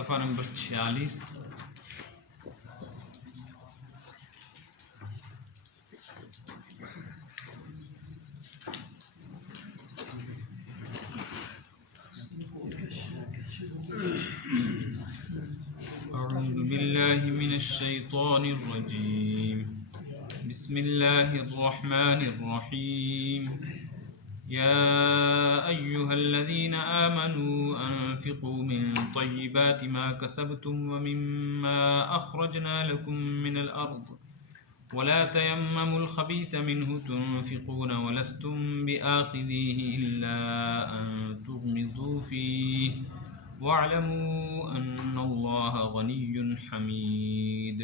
صفحہ نمبر 46۔ اعوذ باللہ من الشیطان الرجیم، بسم اللہ الرحمن الرحیم۔ یا ایہا الذین آمنوا انفقوا من طیبات ما کسبتم ومما اخرجنا لکم من الارض ولا تیمموا الخبیث منه تنفقون ولستم بآخذیہ الا ان تغمضوا فیہ واعلموا ان اللہ غنی حمید۔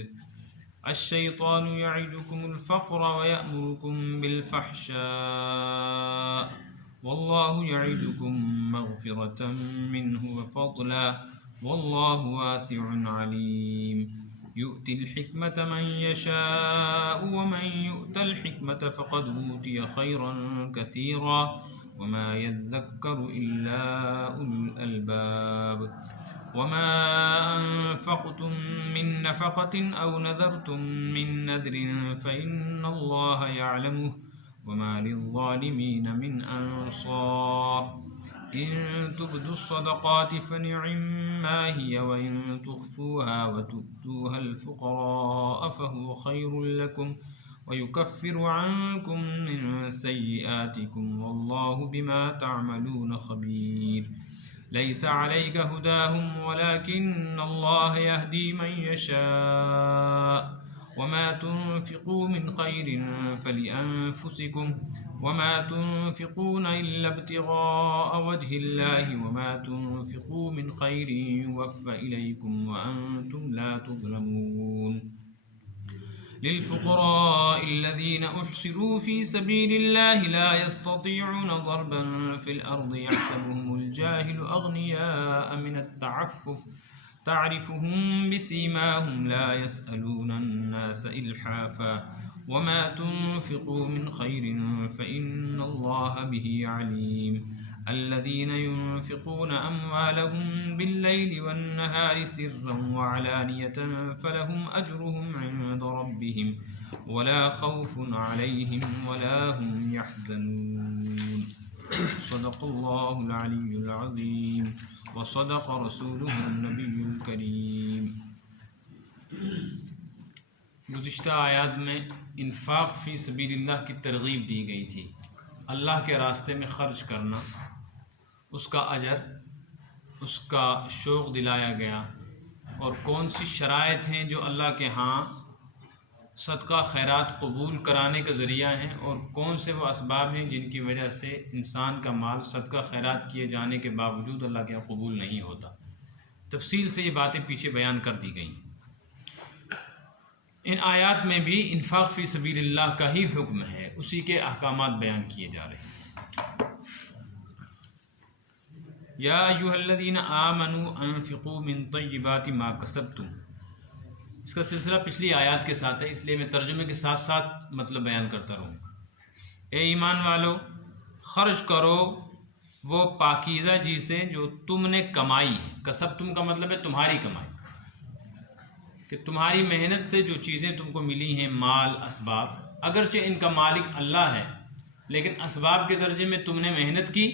الشیطان یعدکم الفقر ویأمرکم بالفحشاء واللہ یعدکم مغفرة منہ وفضلا واللہ واسع علیم۔ یؤتی الحکمة من یشاء ومن یؤت الحکمة فقد اوتی خیرا کثیرا وما يذكر إلا أولو الألباب۔ وما أنفقتم من نفقة أو نذرتم من نذر فإن الله يعلمه وما للظالمين من أنصار۔ إن تبدوا الصدقات فنعما هي وإن تخفوها وتؤتوها الفقراء فهو خير لكم ويكفر عنكم من سيئاتكم والله بما تعملون خبير۔ ليس عليك هداهم ولكن الله يهدي من يشاء وما تنفقوا من خير فلأنفسكم وما تنفقون إلا ابتغاء وجه الله وما تنفقوا من خير يوفى إليكم وأنتم لا تظلمون۔ للفقراء الذين أحصروا في سبيل الله لا يستطيعون ضربا في الأرض يحسبهم الجاهل أغنياء من التعفف تعرفهم بسيماهم لا يسألون الناس إلحافا وما تنفقوا من خير فإن الله به عليم۔ الذين ينفقون أموالهم بالليل والنهار سرا وعلانية فلهم أجرهم عند ربهم ولا خوف عليهم ولا هم يحزنون۔ صدق الله العلي العظيم وصدق رسوله النبي الكريم۔ گزشتہ آیات میں انفاق فی سبیل اللہ کی ترغیب دی گئی تھی، اللہ کے راستے میں خرچ کرنا، اس کا اجر، اس کا شوق دلایا گیا، اور کون سی شرائط ہیں جو اللہ کے ہاں صدقہ خیرات قبول کرانے کا ذریعہ ہیں، اور کون سے وہ اسباب ہیں جن کی وجہ سے انسان کا مال صدقہ خیرات کیے جانے کے باوجود اللہ کے ہاں قبول نہیں ہوتا۔ تفصیل سے یہ باتیں پیچھے بیان کر دی گئیں۔ ان آیات میں بھی انفاق فی سبیل اللہ کا ہی حکم ہے، اسی کے احکامات بیان کیے جا رہے ہیں۔ یا ایھا الذین آمنوا انفقوا من طیبات ما کسبتم، اس کا سلسلہ پچھلی آیات کے ساتھ ہے، اس لیے میں ترجمے کے ساتھ ساتھ مطلب بیان کرتا رہوں گا۔ اے ایمان والو، خرچ کرو وہ پاکیزہ چیزیں جو تم نے کمائی ہے۔ کسبتم کا مطلب ہے تمہاری کمائی، کہ تمہاری محنت سے جو چیزیں تم کو ملی ہیں، مال، اسباب، اگرچہ ان کا مالک اللہ ہے لیکن اسباب کے درجے میں تم نے محنت کی،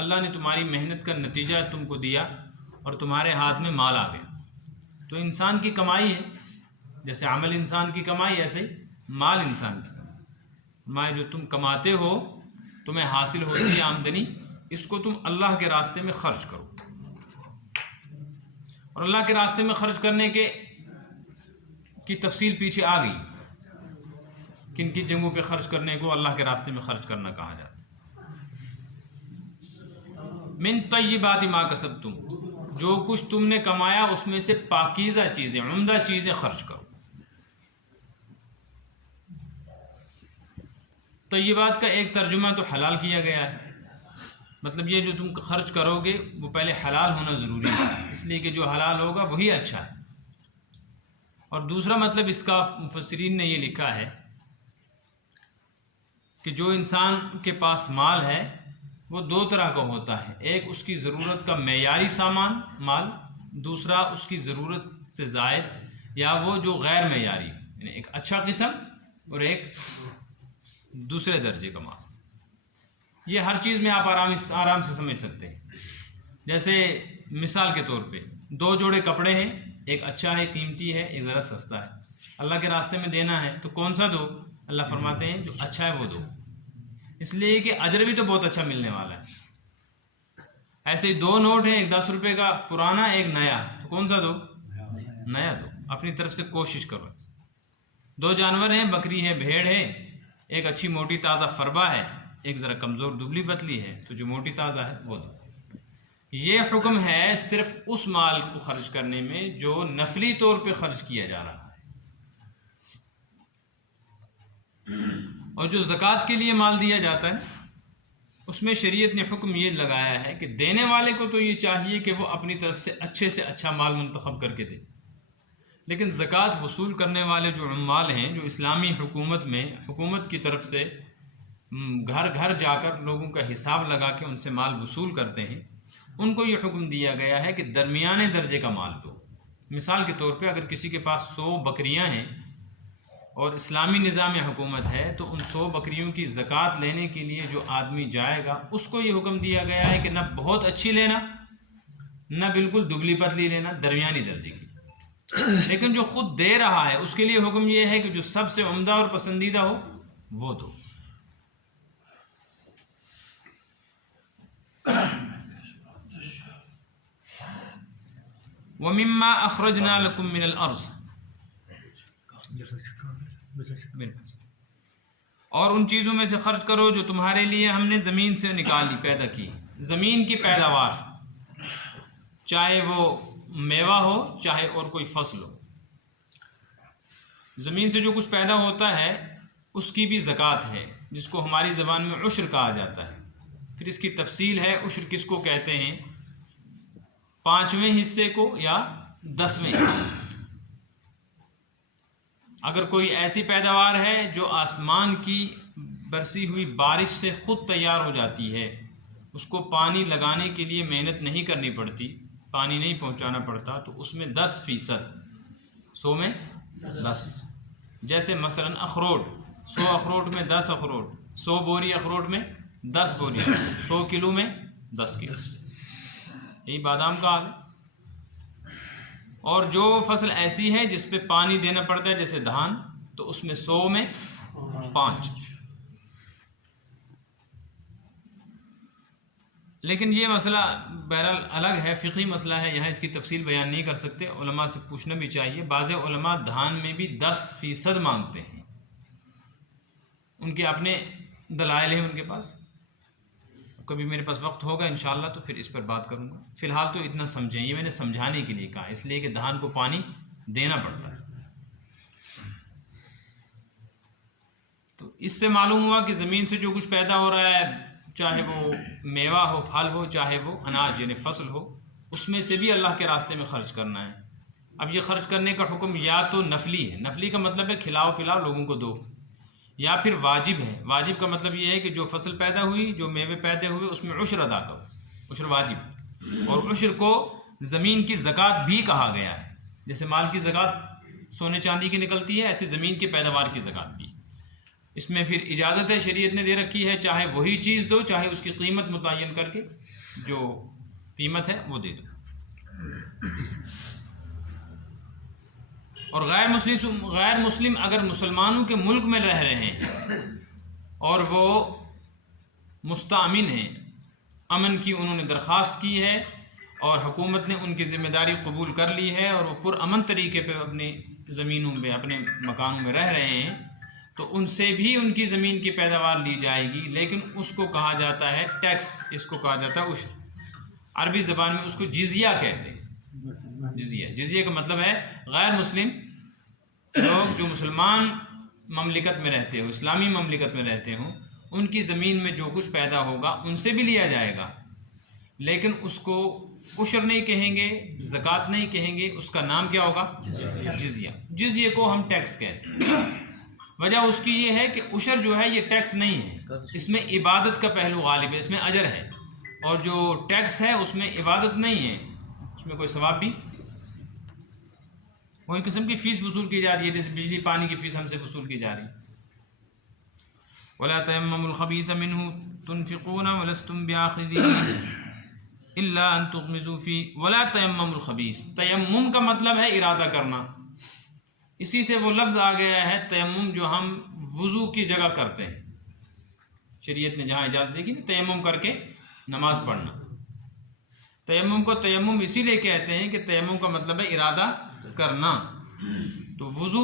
اللہ نے تمہاری محنت کا نتیجہ تم کو دیا اور تمہارے ہاتھ میں مال آ گیا۔ تو انسان کی کمائی ہے، جیسے عمل انسان کی کمائی ایسے ہی مال انسان کی کمائی، جو تم کماتے ہو، تمہیں حاصل ہوتی ہے آمدنی، اس کو تم اللہ کے راستے میں خرچ کرو۔ اور اللہ کے راستے میں خرچ کرنے کی تفصیل پیچھے آ گئی، کن کن جگہوں پہ خرچ کرنے کو اللہ کے راستے میں خرچ کرنا کہا جاتا ہے۔ من طیبات ما کسبتم، جو کچھ تم نے کمایا اس میں سے پاکیزہ چیزیں، عمدہ چیزیں خرچ کرو۔ طیبات کا ایک ترجمہ تو حلال کیا گیا ہے، مطلب یہ جو تم خرچ کرو گے وہ پہلے حلال ہونا ضروری ہے، اس لیے کہ جو حلال ہوگا وہی اچھا ہے۔ اور دوسرا مطلب اس کا مفسرین نے یہ لکھا ہے کہ جو انسان کے پاس مال ہے وہ دو طرح کا ہوتا ہے، ایک اس کی ضرورت کا معیاری سامان مال، دوسرا اس کی ضرورت سے زائد یا وہ جو غیر معیاری، یعنی ایک اچھا قسم اور ایک دوسرے درجے کا مال۔ یہ ہر چیز میں آپ آرام سے سمجھ سکتے ہیں۔ جیسے مثال کے طور پہ 2 جوڑے کپڑے ہیں، ایک اچھا ہے، قیمتی ہے، ایک ذرا سستا ہے، اللہ کے راستے میں دینا ہے تو کون سا دو؟ اللہ فرماتے ہیں جو اچھا ہے وہ دو، اس لیے کہ اجر بھی تو بہت اچھا ملنے والا ہے۔ ایسے ہی 2 نوٹ ہیں، ایک 10 روپے کا پرانا، ایک نیا، تو کون سا دو؟ نیا دو۔ اپنی طرف سے کوشش کرو۔ 2 جانور ہیں، بکری ہے، بھیڑ ہے، ایک اچھی موٹی تازہ فربا ہے، ایک ذرا کمزور دبلی پتلی ہے، تو جو موٹی تازہ ہے وہ دو۔ یہ حکم ہے صرف اس مال کو خرچ کرنے میں جو نفلی طور پہ خرچ کیا جا رہا ہے، اور جو زکوٰۃ کے لیے مال دیا جاتا ہے اس میں شریعت نے حکم یہ لگایا ہے کہ دینے والے کو تو یہ چاہیے کہ وہ اپنی طرف سے اچھا مال منتخب کر کے دے، لیکن زکوٰۃ وصول کرنے والے جو عمال ہیں، جو اسلامی حکومت میں حکومت کی طرف سے گھر گھر جا کر لوگوں کا حساب لگا کے ان سے مال وصول کرتے ہیں، ان کو یہ حکم دیا گیا ہے کہ درمیانے درجے کا مال دو۔ مثال کے طور پہ اگر کسی کے پاس 100 بکریاں ہیں اور اسلامی نظام حکومت ہے تو ان 100 بکریوں کی زکوٰۃ لینے کے لیے جو آدمی جائے گا اس کو یہ حکم دیا گیا ہے کہ نہ بہت اچھی لینا، نہ بالکل دبلی پتلی لینا، درمیانی درجے کی۔ لیکن جو خود دے رہا ہے اس کے لیے حکم یہ ہے کہ جو سب سے عمدہ اور پسندیدہ ہو وہ دو۔ وَمِمَّا أَخْرَجْنَا لَكُم مِّنَ الْأَرْضِ، اور ان چیزوں میں سے خرچ کرو جو تمہارے لیے ہم نے زمین سے نکالی، پیدا کی۔ زمین کی پیداوار، چاہے وہ میوہ ہو چاہے اور کوئی فصل ہو، زمین سے جو کچھ پیدا ہوتا ہے اس کی بھی زکوٰۃ ہے، جس کو ہماری زبان میں عشر کہا جاتا ہے۔ پھر اس کی تفصیل ہے، عشر کس کو کہتے ہیں، 5ویں حصے کو یا 10ویں حصے۔ اگر کوئی ایسی پیداوار ہے جو آسمان کی برسی ہوئی بارش سے خود تیار ہو جاتی ہے، اس کو پانی لگانے کے لیے محنت نہیں کرنی پڑتی، پانی نہیں پہنچانا پڑتا، تو اس میں 10%، 100 میں 10۔ جیسے مثلا اخروٹ، 100 اخروٹ میں 10 اخروٹ، 100 بوری اخروٹ میں 10 بوری، 100 کلو میں 10 کلو، یہی بادام کا حال ہے۔ اور جو فصل ایسی ہے جس پہ پانی دینا پڑتا ہے جیسے دھان، تو اس میں 100 میں 5۔ لیکن یہ مسئلہ بہرحال الگ ہے، فقہی مسئلہ ہے، یہاں اس کی تفصیل بیان نہیں کر سکتے، علماء سے پوچھنا بھی چاہیے۔ بعض علماء دھان میں بھی 10% مانگتے ہیں، ان کے اپنے دلائل ہیں ان کے پاس، کبھی میرے پاس وقت ہوگا انشاءاللہ تو پھر اس پر بات کروں گا۔ فی الحال تو اتنا سمجھیں، یہ میں نے سمجھانے کے لیے کہا، اس لیے کہ دھان کو پانی دینا پڑتا ہے۔ تو اس سے معلوم ہوا کہ زمین سے جو کچھ پیدا ہو رہا ہے، چاہے وہ میوہ ہو، پھل ہو، چاہے وہ اناج یعنی فصل ہو، اس میں سے بھی اللہ کے راستے میں خرچ کرنا ہے۔ اب یہ خرچ کرنے کا حکم یا تو نفلی ہے، نفلی کا مطلب ہے کھلاؤ پلاؤ لوگوں کو دو، یا پھر واجب ہے۔ واجب کا مطلب یہ ہے کہ جو فصل پیدا ہوئی، جو میوے پیدا ہوئے، اس میں عشر ادا کرو، عشر واجب۔ اور عشر کو زمین کی زکوٰۃ بھی کہا گیا ہے، جیسے مال کی زکوٰۃ سونے چاندی کی نکلتی ہے، ایسے زمین کی پیداوار کی زکوٰۃ بھی۔ اس میں پھر اجازت ہے، شریعت نے دے رکھی ہے، چاہے وہی چیز دو، چاہے اس کی قیمت متعین کر کے جو قیمت ہے وہ دے دو۔ اور غیر مسلم اگر مسلمانوں کے ملک میں رہ رہے ہیں اور وہ مستأمن ہیں، امن کی انہوں نے درخواست کی ہے اور حکومت نے ان کی ذمہ داری قبول کر لی ہے، اور وہ پرامن طریقے پہ اپنی زمینوں میں، اپنے مکانوں میں رہ رہے ہیں، تو ان سے بھی ان کی زمین کی پیداوار لی جائے گی، لیکن اس کو کہا جاتا ہے ٹیکس، اس کو کہا جاتا ہے عشر۔ عربی زبان میں اس کو جزیہ کہتے ہیں، جزیہ کا مطلب ہے غیر مسلم لوگ جو مسلمان مملکت میں رہتے ہو، اسلامی مملکت میں رہتے ہوں، ان کی زمین میں جو کچھ پیدا ہوگا ان سے بھی لیا جائے گا، لیکن اس کو عشر نہیں کہیں گے، زکوٰۃ نہیں کہیں گے، اس کا نام کیا ہوگا؟ جزیہ۔ جزیہ کو ہم ٹیکس کہتے ہیں۔ وجہ اس کی یہ ہے کہ عشر جو ہے یہ ٹیکس نہیں ہے، اس میں عبادت کا پہلو غالب ہے، اس میں اجر ہے، اور جو ٹیکس ہے اس میں عبادت نہیں ہے، اس اس میں کوئی ثواب بھی، وہی قسم کی فیس وصول کی جا رہی ہے جیسے بجلی پانی کی فیس ہم سے وصول کی جا رہی ہے۔ وَلَا تَيَمَّمُوا الْخَبِيثَ مِنْهُ تُنْفِقُونَ وَلَسْتُمْ بِآخِذِيهِ إِلَّا أَن تُغْمِضُوا فِيهِ وَلَا تَيَمَّمُوا الْخَبِيثَ، تیمم کا مطلب ہے ارادہ کرنا، اسی سے وہ لفظ آ گیا ہے تیمم جو ہم وضو کی جگہ کرتے ہیں۔ شریعت نے جہاں اجازت دی کہ تیمم کر کے نماز پڑھنا، تیمم کو تیمم اسی لیے کہتے ہیں کہ تیمم کا مطلب ہے ارادہ کرنا۔ تو وضو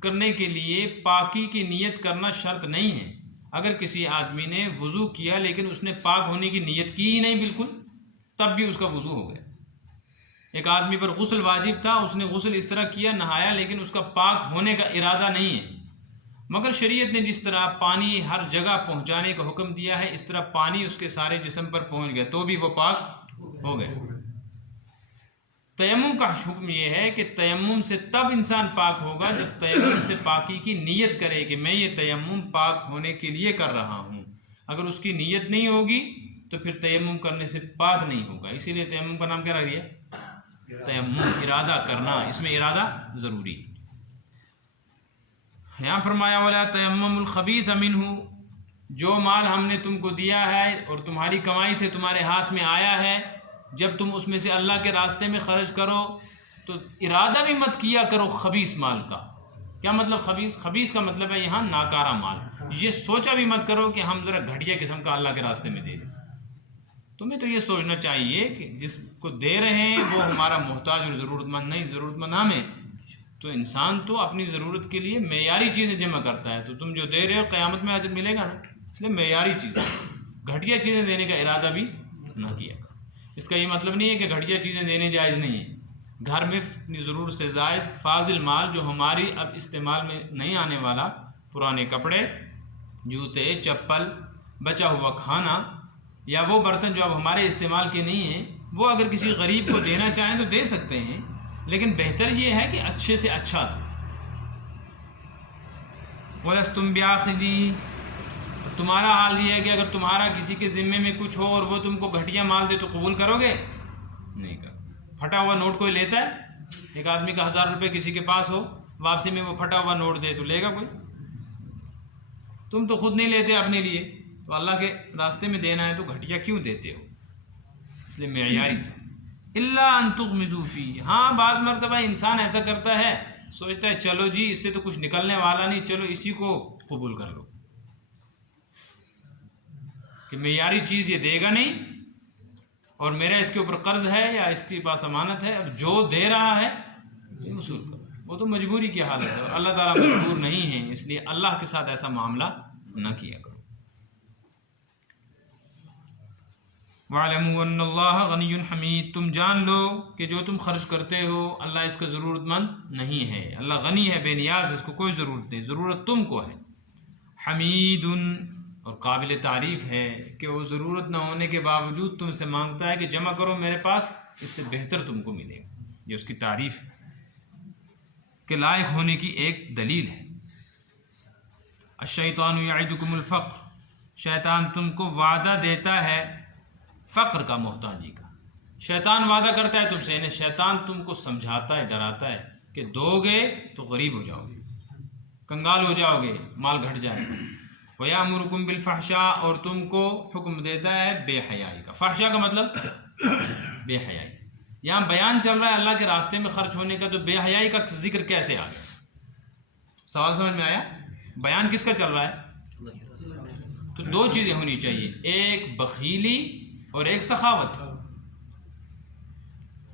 کرنے کے لیے پاکی کی نیت کرنا شرط نہیں ہے۔ اگر کسی آدمی نے وضو کیا لیکن اس نے پاک ہونے کی نیت کی ہی نہیں بالکل، تب بھی اس کا وضو ہو گیا۔ ایک آدمی پر غسل واجب تھا، اس نے غسل اس طرح کیا، نہایا، لیکن اس کا پاک ہونے کا ارادہ نہیں ہے، مگر شریعت نے جس طرح پانی ہر جگہ پہنچانے کا حکم دیا ہے اس طرح پانی اس کے سارے جسم پر پہنچ گیا تو بھی وہ پاک ہو گئے۔ تیمم کا حکم یہ ہے کہ تیمم سے تب انسان پاک ہوگا جب تیمم سے پاکی کی نیت کرے کہ میں یہ تیمم پاک ہونے کے لیے کر رہا ہوں۔ اگر اس کی نیت نہیں ہوگی تو پھر تیمم کرنے سے پاک نہیں ہوگا۔ اسی لیے تیمم کا نام کیا رکھ دیا؟ تیمم، ارادہ کرنا، اس میں ارادہ ضروری ہے۔ یہاں فرمایا وَلَا تَيَمَّمُوا الْخَبِيثَ مِنْهُ، جو مال ہم نے تم کو دیا ہے اور تمہاری کمائی سے تمہارے ہاتھ میں آیا ہے، جب تم اس میں سے اللہ کے راستے میں خرچ کرو تو ارادہ بھی مت کیا کرو خبیث مال کا۔ کیا مطلب خبیث؟ خبیث کا مطلب ہے یہاں ناکارہ مال۔ یہ سوچا بھی مت کرو کہ ہم ذرا گھٹیا قسم کا اللہ کے راستے میں دے دیں۔ تمہیں تو یہ سوچنا چاہیے کہ جس کو دے رہے ہیں وہ ہمارا محتاج اور ضرورت مند نہیں، ضرورت مند ہمیں۔ تو انسان تو اپنی ضرورت کے لیے معیاری چیزیں جمع کرتا ہے، تو تم جو دے رہے ہو قیامت میں اجر ملے گا نا، اس لیے معیاری چیزیں، گھٹیا چیزیں دینے کا ارادہ بھی نہ کیا کرو۔ اس کا یہ مطلب نہیں ہے کہ گھٹیا چیزیں دینے جائز نہیں ہیں۔ گھر میں اپنی ضرورت سے زائد فاضل مال جو ہماری اب استعمال میں نہیں آنے والا، پرانے کپڑے، جوتے، چپل، بچا ہوا کھانا یا وہ برتن جو اب ہمارے استعمال کے نہیں ہیں، وہ اگر کسی غریب کو دینا چاہیں تو دے سکتے ہیں، لیکن بہتر یہ ہے کہ اچھے سے اچھا دو۔ وَلَسْتُمْ بِآخِذِيهِ، تمہارا حال یہ ہے کہ اگر تمہارا کسی کے ذمے میں کچھ ہو اور وہ تم کو گھٹیا مال دے تو قبول کرو گے؟ نہیں کرو۔ پھٹا ہوا نوٹ کوئی لیتا ہے؟ ایک آدمی کا 1000 روپے کسی کے پاس ہو، واپسی میں وہ پھٹا ہوا نوٹ دے تو لے گا کوئی؟ تم تو خود نہیں لیتے اپنے لیے، تو اللہ کے راستے میں دینا ہے تو گھٹیا کیوں دیتے ہو؟ اس لیے معیاری الا ان تغمضوا فیہ۔ ہاں بعض مرتبہ انسان ایسا کرتا ہے، سوچتا ہے چلو جی اس سے تو کچھ نکلنے والا نہیں، چلو اسی کو قبول کر لو، کہ معیاری چیز یہ دے گا نہیں اور میرا اس کے اوپر قرض ہے یا اس کے پاس امانت ہے، اب جو دے رہا ہے یہ وصول کرو۔ وہ تو مجبوری کی حالت ہے اور اللہ تعالیٰ مجبور نہیں ہے، اس لیے اللہ کے ساتھ ایسا معاملہ نہ کیا کرو۔ وَاعْلَمُوا أَنَّ اللَّهَ غَنِيٌّ حَمِيدٌ، تم جان لو کہ جو تم خرچ کرتے ہو اللہ اس کا ضرورت مند نہیں ہے، اللہ غنی ہے، بے نیاز ہے، اس کو کوئی ضرورت نہیں، ضرورت تم کو ہے۔ حمید، اور قابل تعریف ہے کہ وہ ضرورت نہ ہونے کے باوجود تم سے مانگتا ہے کہ جمع کرو میرے پاس، اس سے بہتر تم کو ملے گا۔ یہ اس کی تعریف کے لائق ہونے کی ایک دلیل ہے۔ الشیطان یعدکم الفقر، شیطان تم کو وعدہ دیتا ہے فقر کا، محتاجی کا۔ شیطان وعدہ کرتا ہے تم سے، یعنی شیطان تم کو سمجھاتا ہے، ڈراتا ہے کہ دو گے تو غریب ہو جاؤ گے، کنگال ہو جاؤ گے، مال گھٹ جائے گا۔ وَيَأْمُرُكُمْ بِالْفَحْشَاءِ، اور تم کو حکم دیتا ہے بے حیائی کا۔ فحشاء کا مطلب بے حیائی۔ یہاں بیان چل رہا ہے اللہ کے راستے میں خرچ ہونے کا، تو بے حیائی کا ذکر کیسے آ گیا؟ سوال سمجھ میں آیا؟ بیان کس کا چل رہا ہے؟ تو دو چیزیں ہونی چاہیے، ایک بخیلی اور ایک سخاوت۔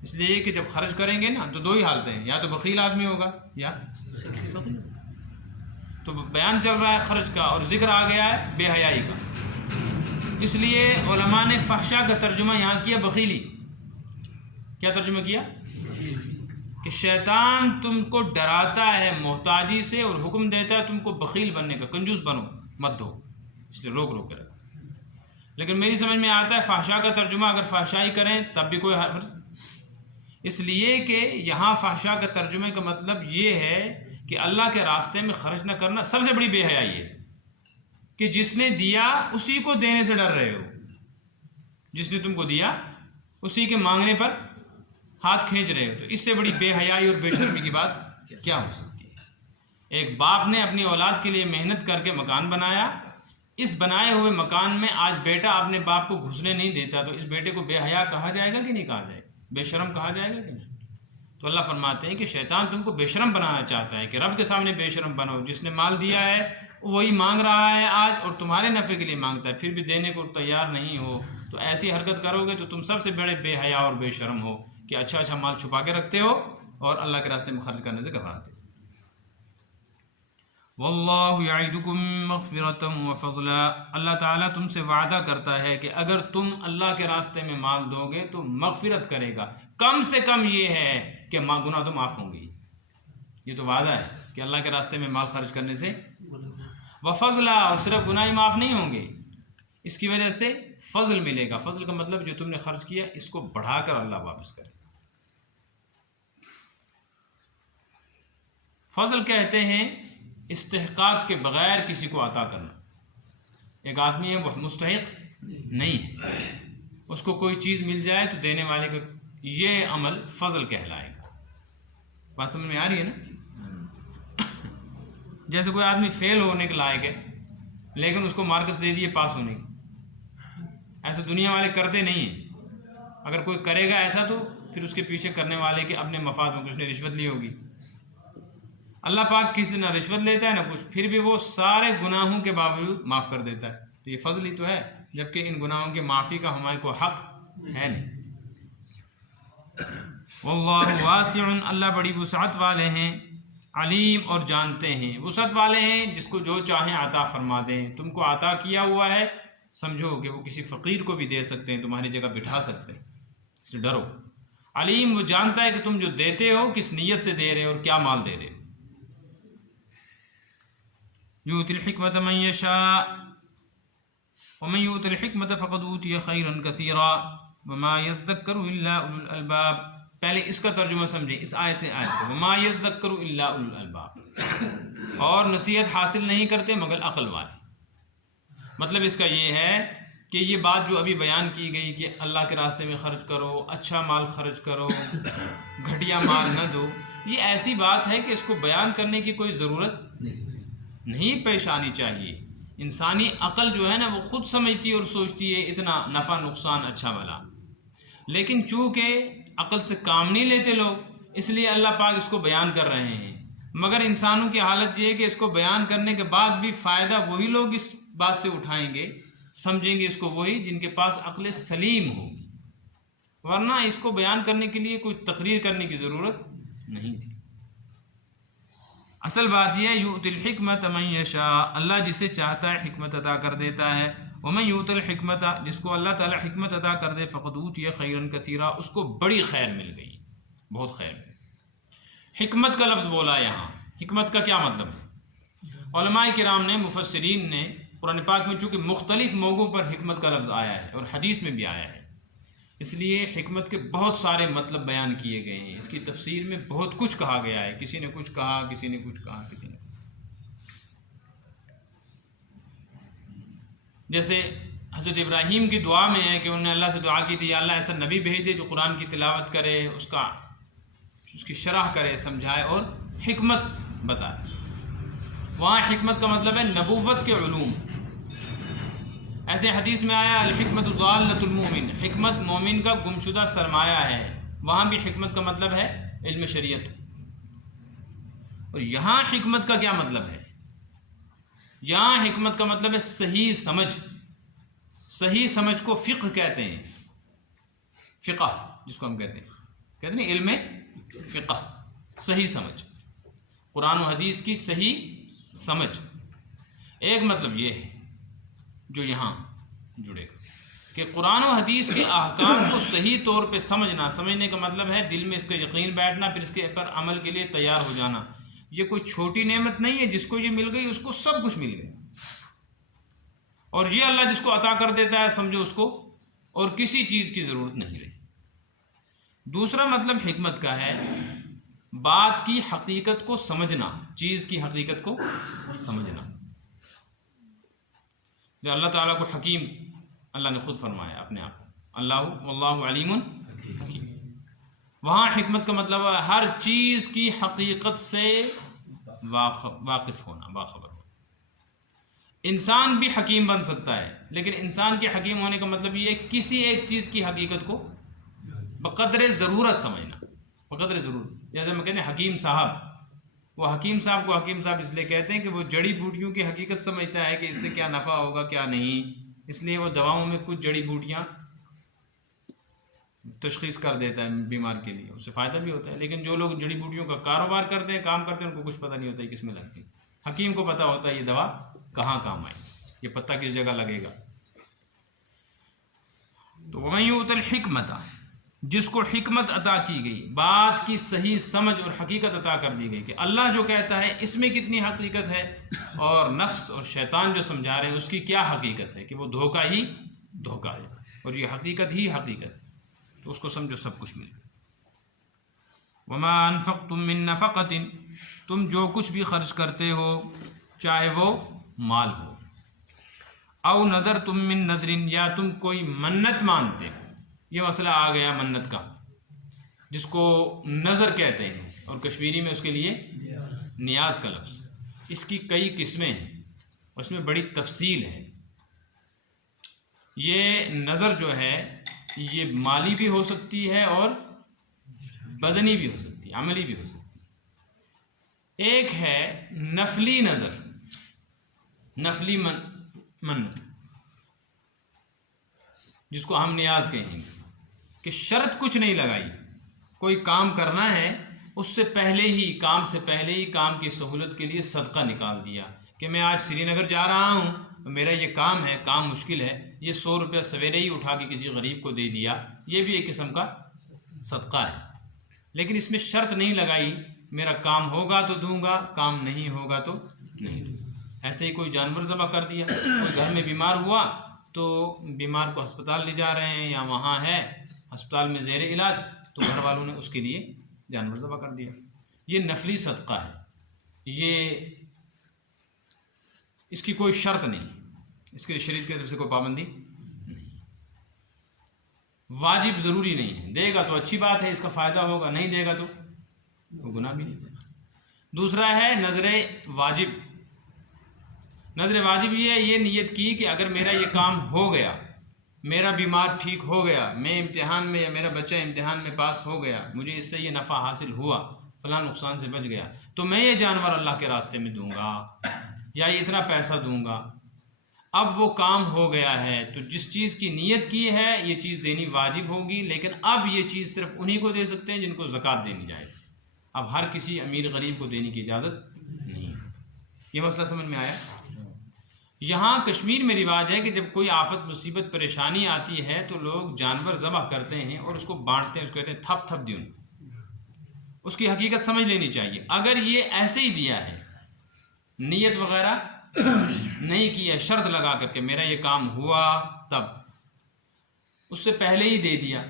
اس لیے کہ جب خرچ کریں گے نا تو دو ہی حالتیں ہیں، یا تو بخیل آدمی ہوگا یا سخی۔ تو بیان چل رہا ہے خرچ کا اور ذکر آ گیا ہے بے حیائی کا، اس لیے علماء نے فحشاء کا ترجمہ یہاں کیا بخیلی۔ کیا ترجمہ کیا؟ کہ شیطان تم کو ڈراتا ہے محتاجی سے اور حکم دیتا ہے تم کو بخیل بننے کا، کنجوس بنو، مت دو، اس لیے روک روک کر۔ لیکن میری سمجھ میں آتا ہے فحشاء کا ترجمہ اگر فحشائی کریں تب بھی کوئی حرج، اس لیے کہ یہاں فحشاء کا ترجمے کا مطلب یہ ہے کہ اللہ کے راستے میں خرچ نہ کرنا سب سے بڑی بے حیائی ہے، کہ جس نے دیا اسی کو دینے سے ڈر رہے ہو، جس نے تم کو دیا اسی کے مانگنے پر ہاتھ کھینچ رہے ہو، تو اس سے بڑی بے حیائی اور بے شرمی کی بات کیا ہو سکتی ہے؟ ایک باپ نے اپنی اولاد کے لیے محنت کر کے مکان بنایا، اس بنائے ہوئے مکان میں آج بیٹا اپنے باپ کو گھسنے نہیں دیتا، تو اس بیٹے کو بے حیا کہا جائے گا کہ نہیں کہا جائے گا؟ بے شرم کہا جائے گا کہ نہیں؟ تو اللہ فرماتے ہیں کہ شیطان تم کو بے شرم بنانا چاہتا ہے کہ رب کے سامنے بے شرم بنو، جس نے مال دیا ہے وہی مانگ رہا ہے آج، اور تمہارے نفع کے لیے مانگتا ہے، پھر بھی دینے کو تیار نہیں ہو۔ تو ایسی حرکت کرو گے تو تم سب سے بڑے بے حیا اور بے شرم ہو کہ اچھا مال چھپا کے رکھتے ہو اور اللہ کے راستے میں خرچ کرنے سے گھبراتے ہو۔ واللہ یعدکم مغفرۃ وفضلا، اللہ تعالیٰ تم سے وعدہ کرتا ہے کہ اگر تم اللہ کے راستے میں مال دو گے تو مغفرت کرے گا، کم سے کم یہ ہے کہ گناہ تو معاف ہوں گے۔ یہ تو وعدہ ہے کہ اللہ کے راستے میں مال خرچ کرنے سے وفضلا، اور صرف گناہ ہی معاف نہیں ہوں گے، اس کی وجہ سے فضل ملے گا۔ فضل کا مطلب جو تم نے خرچ کیا اس کو بڑھا کر اللہ واپس کرے۔ فضل کہتے ہیں استحقاق کے بغیر کسی کو عطا کرنا۔ ایک آدمی ہے وہ مستحق نہیں ہے، اس کو کوئی چیز مل جائے تو دینے والے کا یہ عمل فضل کہلائے گا۔ بات سمجھ میں آ رہی ہے نا؟ جیسے کوئی آدمی فیل ہونے کے لائق ہے لیکن اس کو مارکس دے دیے پاس ہونے کی، ایسا دنیا والے کرتے نہیں ہیں۔ اگر کوئی کرے گا ایسا تو پھر اس کے پیچھے کرنے والے کے اپنے مفاد میں کچھ نے رشوت لی ہوگی۔ اللہ پاک کسی نہ رشوت لیتا ہے نہ کچھ، پھر بھی وہ سارے گناہوں کے باوجود معاف کر دیتا ہے، تو یہ فضل ہی تو ہے، جبکہ ان گناہوں کے معافی کا ہمارے کو حق ہے نہیں۔ واللہ واسع، اللہ بڑی وسعت والے ہیں، علیم اور جانتے ہیں۔ وسعت والے ہیں، جس کو جو چاہیں عطا فرما دیں۔ تم کو عطا کیا ہوا ہے، سمجھو کہ وہ کسی فقیر کو بھی دے سکتے ہیں، تمہاری جگہ بٹھا سکتے ہیں، اس سے ڈرو۔ علیم، وہ جانتا ہے کہ تم جو دیتے ہو کس نیت سے دے رہے ہو اور کیا مال دے رہے ہو۔ یؤتی الحکمۃ من یشاء ومن یؤت الحکمۃ فقد اوتی خیرا کثیرا وما یذکر الا اولو الالباب۔ پہلے اس کا ترجمہ سمجھیں، اس آیت سے وما یذکر الا اولو الالباب، اور نصیحت حاصل نہیں کرتے مگر عقل والے۔ مطلب اس کا یہ ہے کہ یہ بات جو ابھی بیان کی گئی کہ اللہ کے راستے میں خرچ کرو، اچھا مال خرچ کرو، گھٹیا مال نہ دو، یہ ایسی بات ہے کہ اس کو بیان کرنے کی کوئی ضرورت نہیں پیش آنی چاہیے۔ انسانی عقل جو ہے نا وہ خود سمجھتی ہے اور سوچتی ہے اتنا نفع نقصان اچھا بھلا، لیکن چونکہ عقل سے کام نہیں لیتے لوگ، اس لیے اللہ پاک اس کو بیان کر رہے ہیں۔ مگر انسانوں کی حالت یہ ہے کہ اس کو بیان کرنے کے بعد بھی فائدہ وہی لوگ اس بات سے اٹھائیں گے، سمجھیں گے اس کو وہی جن کے پاس عقل سلیم ہو، ورنہ اس کو بیان کرنے کے لیے کوئی تقریر کرنے کی ضرورت نہیں تھی۔ اصل بات یہ ہے یؤتی الحکمۃ من یشاء، اللہ جسے چاہتا ہے حکمت عطا کر دیتا ہے۔ ومن یؤت الحکمۃ، جس کو اللہ تعالیٰ حکمت عطا کر دے، فقد اوتی خیرا کثیرا، اس کو بڑی خیر مل گئی، بہت خیر مل گئی۔ حکمت کا لفظ بولا یہاں، حکمت کا کیا مطلب ہے؟ علماء کرام نے، مفسرین نے، قرآن پاک میں چونکہ مختلف موضوع پر حکمت کا لفظ آیا ہے اور حدیث میں بھی آیا ہے، اس لیے حکمت کے بہت سارے مطلب بیان کیے گئے ہیں۔ اس کی تفسیر میں بہت کچھ کہا گیا ہے، کسی نے کچھ کہا، کسی نے کچھ کہا، کسی نے جیسے حضرت ابراہیم کی دعا میں ہے کہ انہوں نے اللہ سے دعا کی تھی، یا اللہ ایسا نبی بھیج دے جو قرآن کی تلاوت کرے، اس کی شرح کرے، سمجھائے اور حکمت بتائے۔ وہاں حکمت کا مطلب ہے نبوت کے علوم۔ ایسے حدیث میں آیا الحکمت ضالۃ المؤمن، حکمت مومن کا گمشدہ سرمایہ ہے، وہاں بھی حکمت کا مطلب ہے علم شریعت۔ اور یہاں حکمت کا کیا مطلب ہے؟ یہاں حکمت کا مطلب ہے صحیح سمجھ۔ صحیح سمجھ کو فقہ کہتے ہیں، فقہ جس کو ہم کہتے ہیں علم فقہ، صحیح سمجھ، قرآن و حدیث کی صحیح سمجھ۔ ایک مطلب یہ ہے جو یہاں جڑے گا کہ قرآن و حدیث کے احکام کو صحیح طور پہ سمجھنا۔ سمجھنے کا مطلب ہے دل میں اس کا یقین بیٹھنا، پھر اس کے پر عمل کے لیے تیار ہو جانا۔ یہ کوئی چھوٹی نعمت نہیں ہے، جس کو یہ مل گئی اس کو سب کچھ مل گیا، اور یہ اللہ جس کو عطا کر دیتا ہے سمجھو اس کو اور کسی چیز کی ضرورت نہیں رہی۔ دوسرا مطلب حکمت کا ہے بات کی حقیقت کو سمجھنا، چیز کی حقیقت کو سمجھنا۔ جو اللہ تعالیٰ کو حکیم اللہ نے خود فرمایا اپنے آپ کو، اللہ واللہ علیم حکیم۔ وہاں حکمت کا مطلب ہے ہر چیز کی حقیقت سے واقف ہونا، باخبر ہونا۔ انسان بھی حکیم بن سکتا ہے، لیکن انسان کے حکیم ہونے کا مطلب یہ ہے کسی ایک چیز کی حقیقت کو بقدر ضرورت سمجھنا، بقدر ضرورت۔ جیسے میں کہتے ہیں حکیم صاحب، وہ حکیم صاحب کو حکیم صاحب اس لیے کہتے ہیں کہ وہ جڑی بوٹیوں کی حقیقت سمجھتا ہے کہ اس سے کیا نفع ہوگا کیا نہیں، اس لیے وہ دواؤں میں کچھ جڑی بوٹیاں تشخیص کر دیتا ہے بیمار کے لیے، اس سے فائدہ بھی ہوتا ہے۔ لیکن جو لوگ جڑی بوٹیوں کا کاروبار کرتے ہیں، کام کرتے ہیں، ان کو کچھ پتہ نہیں ہوتا ہے کس میں لگتی ہے۔ حکیم کو پتہ ہوتا ہے یہ دوا کہاں کام آئے، یہ پتہ کس جگہ لگے گا۔ تو وَمَن یُؤْتَ الْحِکْمَةَ، جس کو حکمت عطا کی گئی، بات کی صحیح سمجھ اور حقیقت عطا کر دی گئی کہ اللہ جو کہتا ہے اس میں کتنی حقیقت ہے، اور نفس اور شیطان جو سمجھا رہے ہیں اس کی کیا حقیقت ہے کہ وہ دھوکہ ہی دھوکہ ہے اور یہ حقیقت ہی حقیقت ہے، تو اس کو سمجھو سب کچھ مل گیا۔ وَمَا أَنفَقْتُم مِّن نَفَقَةٍ، تم جو کچھ بھی خرچ کرتے ہو، چاہے وہ مال ہو، او نذرتم من نذر، یا تم کوئی منت مانتے ہو۔ یہ مسئلہ آ گیا منت کا، جس کو نظر کہتے ہیں، اور کشمیری میں اس کے لیے نیاز کا لفظ۔ اس کی کئی قسمیں ہیں، اس میں بڑی تفصیل ہے۔ یہ نظر جو ہے یہ مالی بھی ہو سکتی ہے اور بدنی بھی ہو سکتی ہے، عملی بھی ہو سکتی ہے۔ ایک ہے نفلی نظر، نفلی منت، جس کو ہم نیاز کہیں گے، کہ شرط کچھ نہیں لگائی، کوئی کام کرنا ہے اس سے پہلے ہی، کام سے پہلے ہی کام کی سہولت کے لیے صدقہ نکال دیا کہ میں آج سری نگر جا رہا ہوں، میرا یہ کام ہے، کام مشکل ہے، یہ 100 روپیہ سویرے ہی اٹھا کے کسی غریب کو دے دیا، یہ بھی ایک قسم کا صدقہ ہے۔ لیکن اس میں شرط نہیں لگائی میرا کام ہوگا تو دوں گا، کام نہیں ہوگا تو نہیں دوں گا۔ ایسے ہی کوئی جانور ذبح کر دیا، کوئی گھر میں بیمار ہوا تو بیمار کو ہسپتال لے جا رہے ہیں یا وہاں ہے ہسپتال میں زیر علاج، تو گھر والوں نے اس کے لیے جانور ذبح کر دیا، یہ نفلی صدقہ ہے، یہ اس کی کوئی شرط نہیں، اس کے شریعت کی طرف سے کوئی پابندی نہیں، واجب ضروری نہیں ہے، دے گا تو اچھی بات ہے، اس کا فائدہ ہوگا، نہیں دے گا تو گناہ بھی نہیں دے گا۔ دوسرا ہے نظر واجب۔ نظر واجب یہ نیت کی کہ اگر میرا یہ کام ہو گیا، میرا بیمار ٹھیک ہو گیا، میں امتحان میں، یا میرا بچہ امتحان میں پاس ہو گیا، مجھے اس سے یہ نفع حاصل ہوا، فلاں نقصان سے بچ گیا، تو میں یہ جانور اللہ کے راستے میں دوں گا یا یہ اتنا پیسہ دوں گا۔ اب وہ کام ہو گیا ہے تو جس چیز کی نیت کی ہے یہ چیز دینی واجب ہوگی، لیکن اب یہ چیز صرف انہی کو دے سکتے ہیں جن کو زکوٰۃ دینی جائز ہے، اب ہر کسی امیر غریب کو دینے کی اجازت نہیں ہے۔ یہ مسئلہ سمجھ میں آیا؟ یہاں کشمیر میں رواج ہے کہ جب کوئی آفت مصیبت پریشانی آتی ہے تو لوگ جانور ذبح کرتے ہیں اور اس کو بانٹتے ہیں، اس کو کہتے ہیں تھپ تھپ دیون۔ اس کی حقیقت سمجھ لینی چاہیے۔ اگر یہ ایسے ہی دیا ہے، نیت وغیرہ نہیں کی ہے، شرط لگا کر کے میرا یہ کام ہوا تب، اس سے پہلے ہی دے دیا،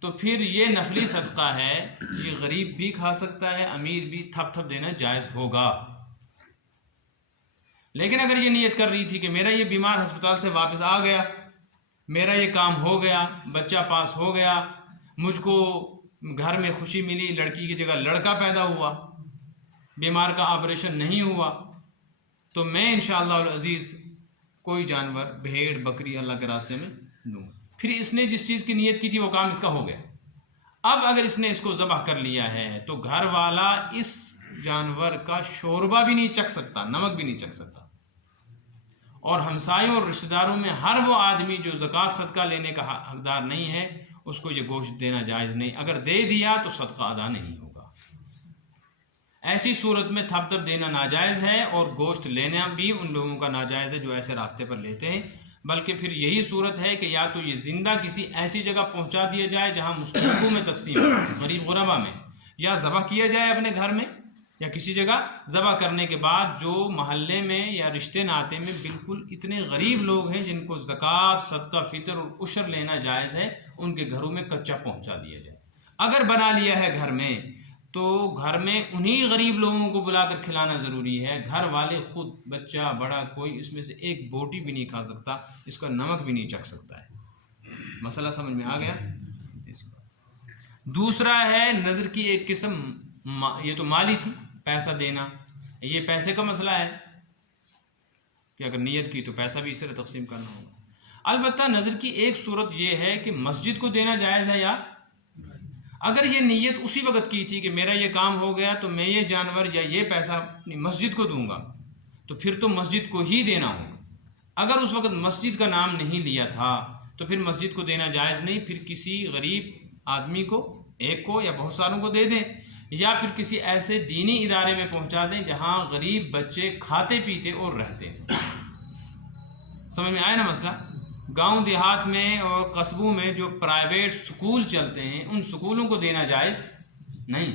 تو پھر یہ نفلی صدقہ ہے، یہ غریب بھی کھا سکتا ہے، امیر بھی، تھپ تھپ دینا جائز ہوگا۔ لیکن اگر یہ نیت کر رہی تھی کہ میرا یہ بیمار ہسپتال سے واپس آ گیا، میرا یہ کام ہو گیا، بچہ پاس ہو گیا، مجھ کو گھر میں خوشی ملی، لڑکی کی جگہ لڑکا پیدا ہوا، بیمار کا آپریشن نہیں ہوا، تو میں انشاءاللہ العزیز کوئی جانور، بھیڑ بکری اللہ کے راستے میں دوں گا۔ پھر اس نے جس چیز کی نیت کی تھی وہ کام اس کا ہو گیا۔ اب اگر اس نے اس کو ذبح کر لیا ہے تو گھر والا اس جانور کا شوربہ بھی نہیں چکھ سکتا، نمک بھی نہیں چکھ سکتا، اور ہمسایوں اور رشتہ داروں میں ہر وہ آدمی جو زکوٰۃ صدقہ لینے کا حقدار نہیں ہے اس کو یہ گوشت دینا جائز نہیں، اگر دے دیا تو صدقہ ادا نہیں ہوگا۔ ایسی صورت میں تھپ تھپ دینا ناجائز ہے، اور گوشت لینا بھی ان لوگوں کا ناجائز ہے جو ایسے راستے پر لیتے ہیں، بلکہ پھر یہی صورت ہے کہ یا تو یہ زندہ کسی ایسی جگہ پہنچا دیا جائے جہاں مستحقوں میں تقسیم ہو، غریب غربا میں، یا ذبح کیا جائے اپنے گھر میں یا کسی جگہ۔ ذبح کرنے کے بعد جو محلے میں یا رشتے ناطے میں بالکل اتنے غریب لوگ ہیں جن کو زکوٰۃ، صدقہ فطر اور عشر لینا جائز ہے، ان کے گھروں میں کچا پہنچا دیا جائے۔ اگر بنا لیا ہے گھر میں تو گھر میں انہی غریب لوگوں کو بلا کر کھلانا ضروری ہے، گھر والے خود، بچہ بڑا، کوئی اس میں سے ایک بوٹی بھی نہیں کھا سکتا، اس کا نمک بھی نہیں چکھ سکتا ہے۔ مسئلہ سمجھ میں آ گیا؟ دوسرا ہے نظر کی ایک قسم، یہ تو مالی تھی، پیسہ دینا، یہ پیسے کا مسئلہ ہے کہ اگر نیت کی تو پیسہ بھی اس طرح تقسیم کرنا ہوگا۔ البتہ نظر کی ایک صورت یہ ہے کہ مسجد کو دینا جائز ہے، یا اگر یہ نیت اسی وقت کی تھی کہ میرا یہ کام ہو گیا تو میں یہ جانور یا یہ پیسہ اپنی مسجد کو دوں گا، تو پھر تو مسجد کو ہی دینا ہوگا۔ اگر اس وقت مسجد کا نام نہیں لیا تھا تو پھر مسجد کو دینا جائز نہیں، پھر کسی غریب آدمی کو، ایک کو یا بہت ساروں کو دے دیں، یا پھر کسی ایسے دینی ادارے میں پہنچا دیں جہاں غریب بچے کھاتے پیتے اور رہتے ہیں۔ سمجھ میں آیا نا مسئلہ؟ گاؤں دیہات میں اور قصبوں میں جو پرائیویٹ سکول چلتے ہیں ان سکولوں کو دینا جائز نہیں،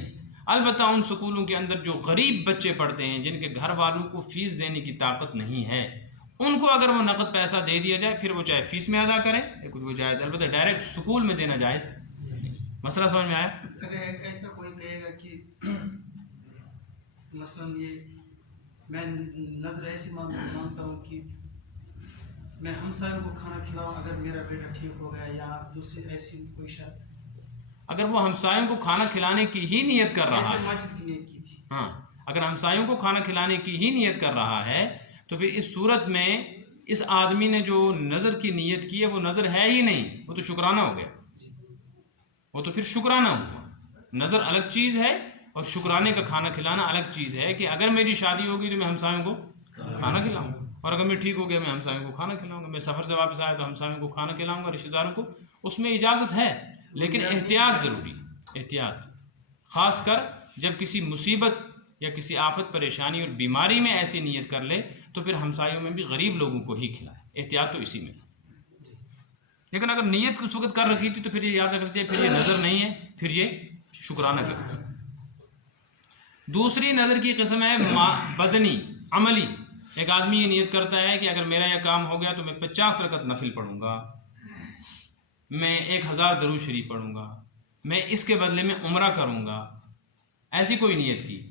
البتہ ان سکولوں کے اندر جو غریب بچے پڑھتے ہیں جن کے گھر والوں کو فیس دینے کی طاقت نہیں ہے، ان کو اگر وہ نقد پیسہ دے دیا جائے پھر وہ چاہے فیس میں ادا کریں کچھ وہ جائز، البتہ ڈائریکٹ سکول میں دینا جائز۔ مسئلہ سمجھ میں آیا؟ اگر ایسا کوئی کہے گا کہ مثلا یہ میں نظر ایسی مانتا ہوں کہ میں ہمسایوں کو کھانا کھلاؤں اگر میرا بیٹا ٹھیک ہو گیا، یا دوسری ایسی کوئی شرط، اگر وہ ہمسایوں کو کھانا کھلانے کی ہی نیت کر رہا ہے، مسجد کی نیت کی تھی، ہاں اگر ہمسایوں کو کھانا کھلانے کی ہی نیت کر رہا ہے تو پھر اس صورت میں اس آدمی نے جو نظر کی نیت کی ہے وہ نظر ہے ہی نہیں، وہ تو شکرانہ ہو گیا، وہ تو پھر شکرانہ ہوا۔ نظر الگ چیز ہے اور شکرانے کا کھانا کھلانا الگ چیز ہے، کہ اگر میری شادی ہوگی تو میں ہمسایوں کو کھانا کھلاؤں گا، اور اگر میں ٹھیک ہو گیا میں ہمسایوں کو کھانا کھلاؤں گا، میں سفر سے واپس آیا تو ہمسایوں کو کھانا کھلاؤں گا، رشتہ داروں کو، اس میں اجازت ہے، لیکن احتیاط ضروری، احتیاط، خاص کر جب کسی مصیبت یا کسی آفت پریشانی اور بیماری میں ایسی نیت کر لے تو پھر ہمسایوں میں بھی غریب لوگوں کو ہی کھلائے، احتیاط تو اسی میں۔ لیکن اگر نیت اس وقت کر رکھی تھی تو پھر یہ یاد رکھنا چاہیے پھر یہ نظر نہیں ہے، پھر یہ شکرانہ کرنا۔ دوسری نظر کی قسم ہے بدنی، عملی۔ ایک آدمی یہ نیت کرتا ہے کہ اگر میرا یہ کام ہو گیا تو میں 50 رکعت نفل پڑھوں گا، میں 1000 درود شریف پڑھوں گا، میں اس کے بدلے میں عمرہ کروں گا، ایسی کوئی نیت کی،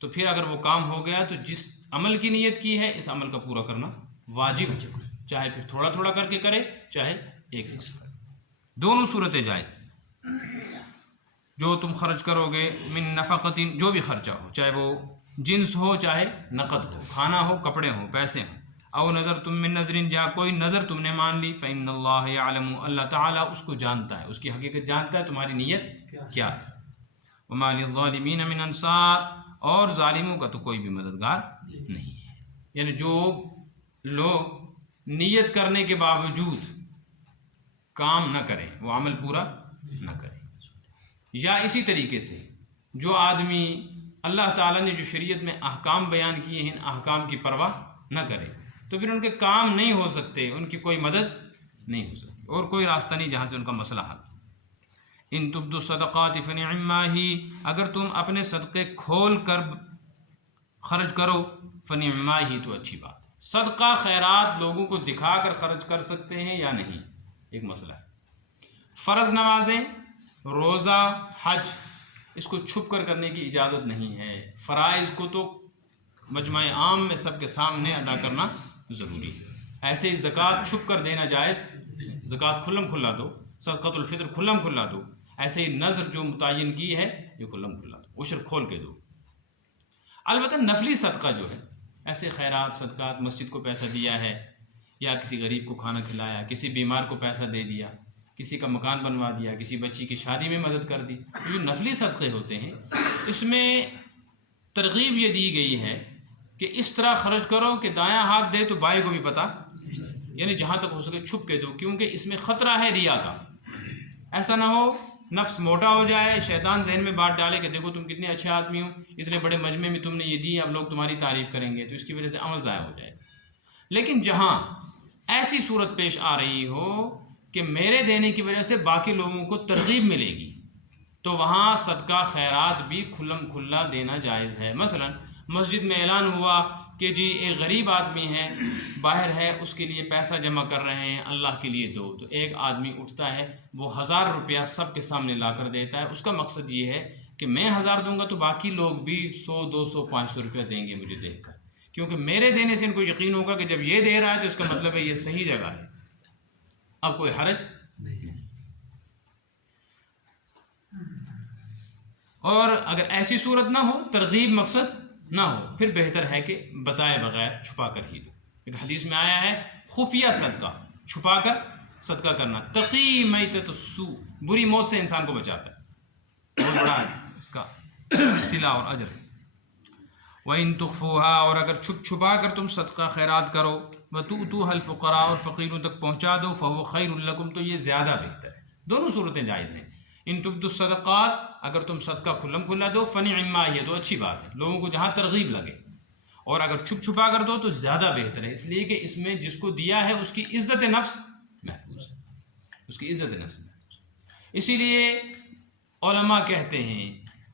تو پھر اگر وہ کام ہو گیا تو جس عمل کی نیت کی ہے اس عمل کا پورا کرنا واجب ہے، چاہے پھر تھوڑا تھوڑا کر کے کرے چاہے ایک ساتھ کرے، دونوں صورتیں جائز۔ جو تم خرچ کرو گے من نفقۃ، جو بھی خرچہ ہو، چاہے وہ جنس ہو چاہے نقد ہو، کھانا ہو، کپڑے ہوں، پیسے ہوں، او نظر تم من نظر، یا کوئی نظر تم نے مان لی، فإن اللہ یعلم، اللہ تعالیٰ اس کو جانتا ہے، اس کی حقیقت جانتا ہے تمہاری نیت کیا ہے۔ وما للظالمین من انصار، اور ظالموں کا تو کوئی بھی مددگار نہیں ہے، یعنی جو لوگ نیت کرنے کے باوجود کام نہ کریں، وہ عمل پورا نہ کریں، یا اسی طریقے سے جو آدمی اللہ تعالیٰ نے جو شریعت میں احکام بیان کیے ہیں ان احکام کی پرواہ نہ کرے تو پھر ان کے کام نہیں ہو سکتے، ان کی کوئی مدد نہیں ہو سکتی، اور کوئی راستہ نہیں جہاں سے ان کا مسئلہ حل۔ ان تبدوا الصدقات فنعما ہی، اگر تم اپنے صدقے کھول کر خرچ کرو فنعما ہی، تو اچھی بات۔ صدقہ خیرات لوگوں کو دکھا کر خرچ کر سکتے ہیں یا نہیں، ایک مسئلہ ہے۔ فرض نمازیں، روزہ، حج، اس کو چھپ کر کرنے کی اجازت نہیں ہے، فرائض کو تو مجمع عام میں سب کے سامنے ادا کرنا ضروری ہے۔ ایسے ہی زکوٰۃ چھپ کر دینا جائز، زکوٰۃ کھلم کھلا دو، صدقۃ الفطر کھلم کھلا دو، ایسے ہی نذر جو متعین کی ہے یہ کھلم کھلا دو، عشر کھول کے دو۔ البتہ نفلی صدقہ جو ہے، ایسے خیرات صدقات، مسجد کو پیسہ دیا ہے، یا کسی غریب کو کھانا کھلایا، کسی بیمار کو پیسہ دے دیا، کسی کا مکان بنوا دیا، کسی بچی کی شادی میں مدد کر دی، جو نفلی صدقے ہوتے ہیں اس میں ترغیب یہ دی گئی ہے کہ اس طرح خرچ کرو کہ دایاں ہاتھ دے تو بائیں کو بھی پتہ، یعنی جہاں تک ہو سکے چھپ کے دو، کیونکہ اس میں خطرہ ہے ریا کا۔ ایسا نہ ہو نفس موٹا ہو جائے، شیطان ذہن میں بات ڈالے کہ دیکھو تم کتنے اچھے آدمی ہو، اس لیے بڑے مجمع میں تم نے یہ دی، اب لوگ تمہاری تعریف کریں گے، تو اس کی وجہ سے عمل ضائع ہو جائے۔ لیکن جہاں ایسی صورت پیش آ رہی ہو کہ میرے دینے کی وجہ سے باقی لوگوں کو ترغیب ملے گی، تو وہاں صدقہ خیرات بھی کھلم کھلا دینا جائز ہے۔ مثلا مسجد میں اعلان ہوا کہ جی ایک غریب آدمی ہے، باہر ہے، اس کے لیے پیسہ جمع کر رہے ہیں، اللہ کے لیے دو، تو ایک آدمی اٹھتا ہے، وہ 1000 روپیہ سب کے سامنے لا کر دیتا ہے، اس کا مقصد یہ ہے کہ میں 1000 دوں گا تو باقی لوگ بھی 100 200 500 روپیہ دیں گے مجھے دیکھ کر، کیونکہ میرے دینے سے ان کو یقین ہوگا کہ جب یہ دے رہا ہے تو اس کا مطلب ہے یہ صحیح جگہ ہے، اب کوئی حرج نہیں۔ اور اگر ایسی صورت نہ ہو، ترغیب مقصد نہ ہو، پھر بہتر ہے کہ بتائے بغیر چھپا کر ہی دو۔ ایک حدیث میں آیا ہے خفیہ صدقہ، چھپا کر صدقہ کرنا، تقی میتۃ السوء، بری موت سے انسان کو بچاتا ہے، بہت بڑا اس کا صلہ اور اجر ہے۔ وَإِن تُخْفُوهَا، اور اگر چھپا کر تم صدقہ خیرات کرو، وَتُؤْتُوهَا الْفُقَرَاءَ، اور فقیروں تک پہنچا دو، فَهُوَ خَيْرٌ لَكُمْ، تو یہ زیادہ بہتر ہے۔ دونوں صورتیں جائز ہیں۔ ان تبدوا الصدقات، اگر تم صدقہ کھلم کھلا دو، فنعما، یہ تو اچھی بات ہے، لوگوں کو جہاں ترغیب لگے، اور اگر چھپا کر دو تو زیادہ بہتر ہے، اس لیے کہ اس میں جس کو دیا ہے اس کی عزت نفس محفوظ ہے، اس کی عزت نفس محفوظ ہے۔ اسی لیے علماء کہتے ہیں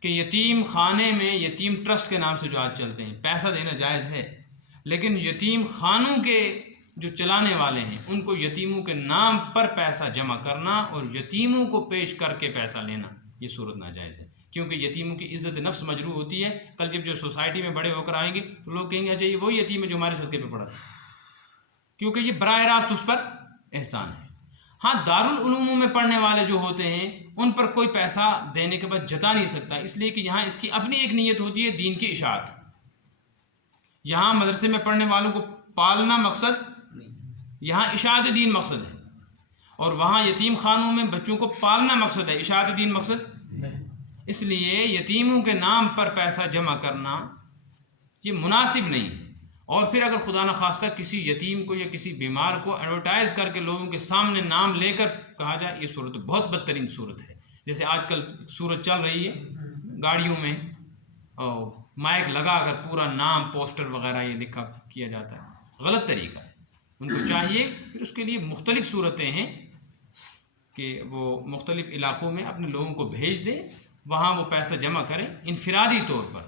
کہ یتیم خانے میں، یتیم ٹرسٹ کے نام سے جو آج چلتے ہیں، پیسہ دینا جائز ہے، لیکن یتیم خانوں کے جو چلانے والے ہیں ان کو یتیموں کے نام پر پیسہ جمع کرنا اور یتیموں کو پیش کر کے پیسہ لینا، یہ صورت ناجائز ہے، کیونکہ یتیموں کی عزت نفس مجروح ہوتی ہے۔ کل جب جو سوسائٹی میں بڑے ہو کر آئیں گے تو لوگ کہیں گے اچھا یہ وہی یتیم ہے جو ہمارے صدقے پہ پڑا تھا، کیونکہ یہ براہ راست اس پر احسان ہے۔ ہاں دارالعلوموں میں پڑھنے والے جو ہوتے ہیں ان پر کوئی پیسہ دینے کے بعد جتا نہیں سکتا، اس لیے کہ یہاں اس کی اپنی ایک نیت ہوتی ہے، دین کی اشاعت۔ یہاں مدرسے میں پڑھنے والوں کو پالنا مقصد، یہاں اشاعت دین مقصد ہے، اور وہاں یتیم خانوں میں بچوں کو پالنا مقصد ہے، اشاعت دین مقصد۔ اس لیے یتیموں کے نام پر پیسہ جمع کرنا یہ مناسب نہیں ہے۔ اور پھر اگر خدا نخواستہ کسی یتیم کو یا کسی بیمار کو ایڈورٹائز کر کے لوگوں کے سامنے نام لے کر کہا جائے، یہ صورت بہت بدترین صورت ہے۔ جیسے آج کل صورت چل رہی ہے گاڑیوں میں اور مائک لگا کر پورا نام، پوسٹر وغیرہ یہ لکھا کیا جاتا ہے، غلط طریقہ ہے۔ ان کو چاہیے پھر اس کے لیے مختلف صورتیں ہیں کہ وہ مختلف علاقوں میں اپنے لوگوں کو بھیج دیں، وہاں وہ پیسہ جمع کریں، انفرادی طور پر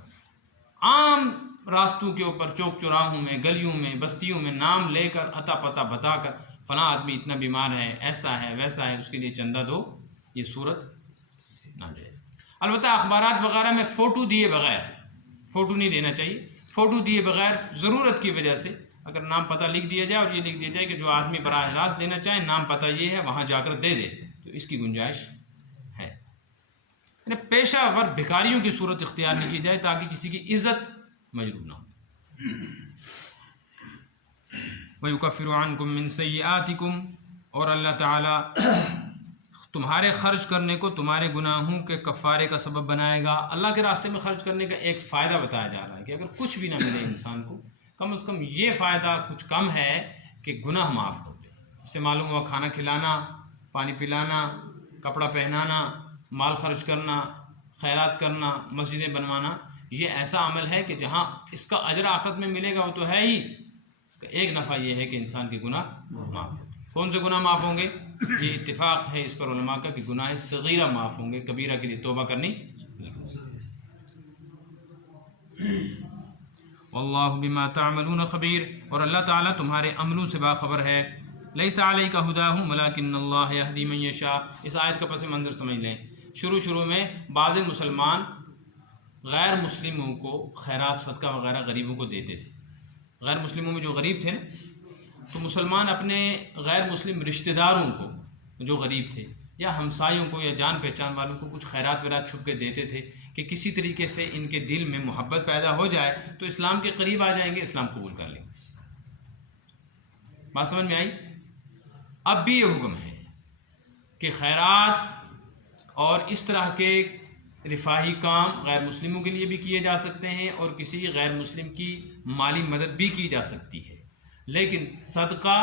عام راستوں کے اوپر، چوک چوراہوں میں، گلیوں میں، بستیوں میں نام لے کر، عطا پتہ بتا کر فلاں آدمی اتنا بیمار ہے، ایسا ہے ویسا ہے، اس کے لیے چندہ دو، یہ صورت ناجائز۔ البتہ اخبارات وغیرہ میں فوٹو دیے بغیر، فوٹو نہیں دینا چاہیے، فوٹو دیے بغیر ضرورت کی وجہ سے اگر نام پتہ لکھ دیا جائے اور یہ لکھ دیا جائے کہ جو آدمی براہ راست دینا چاہے نام پتہ یہ ہے، وہاں جا کر دے دے، تو اس کی گنجائش ہے۔ یعنی پیشہ ور بھکاریوں کی صورت اختیار نہیں کی جائے تاکہ کسی کی عزت مجروح نہ ہو۔ وَيُكَفِّرُ عَنْكُم مِّن سَيِّئَاتِكُمْ، اور اللہ تعالیٰ تمہارے خرچ کرنے کو تمہارے گناہوں کے کفارے کا سبب بنائے گا۔ اللہ کے راستے میں خرچ کرنے کا ایک فائدہ بتایا جا رہا ہے کہ اگر کچھ بھی نہ ملے انسان کو، کم از کم یہ فائدہ کچھ کم ہے کہ گناہ معاف ہوتے ہیں۔ اس سے معلوم ہوا کھانا کھلانا، پانی پلانا، کپڑا پہنانا، مال خرچ کرنا، خیرات کرنا، مسجدیں بنوانا، یہ ایسا عمل ہے کہ جہاں اس کا اجر آخرت میں ملے گا وہ تو ہے ہی، اس کا ایک نفع یہ ہے کہ انسان کے گناہ معاف ہوں۔ کون سے گناہ معاف ہوں گے؟ یہ اتفاق ہے اس پر علماء کا کہ گناہ صغیرہ معاف ہوں گے، کبیرہ کے لیے توبہ کرنی۔ واللہ بما تعملون خبیر، اور اللہ تعالیٰ تمہارے عملوں سے باخبر ہے۔ لیس علیک ھداھم ولکن اللہ یہدی من یشاء، اس آیت کا پس منظر سمجھ لیں۔ شروع میں بعض مسلمان غیر مسلموں کو خیرات صدقہ وغیرہ غریبوں کو دیتے تھے۔ غیر مسلموں میں جو غریب تھے نا، تو مسلمان اپنے غیر مسلم رشتہ داروں کو جو غریب تھے یا ہمسایوں کو یا جان پہچان والوں کو کچھ خیرات ویرات چھپ کے دیتے تھے کہ کسی طریقے سے ان کے دل میں محبت پیدا ہو جائے تو اسلام کے قریب آ جائیں گے، اسلام قبول کر لیں گے۔ بات سمجھ میں آئی؟ اب بھی یہ حکم ہے کہ خیرات اور اس طرح کے رفاہی کام غیر مسلموں کے لیے بھی کیے جا سکتے ہیں اور کسی غیر مسلم کی مالی مدد بھی کی جا سکتی ہے، لیکن صدقہ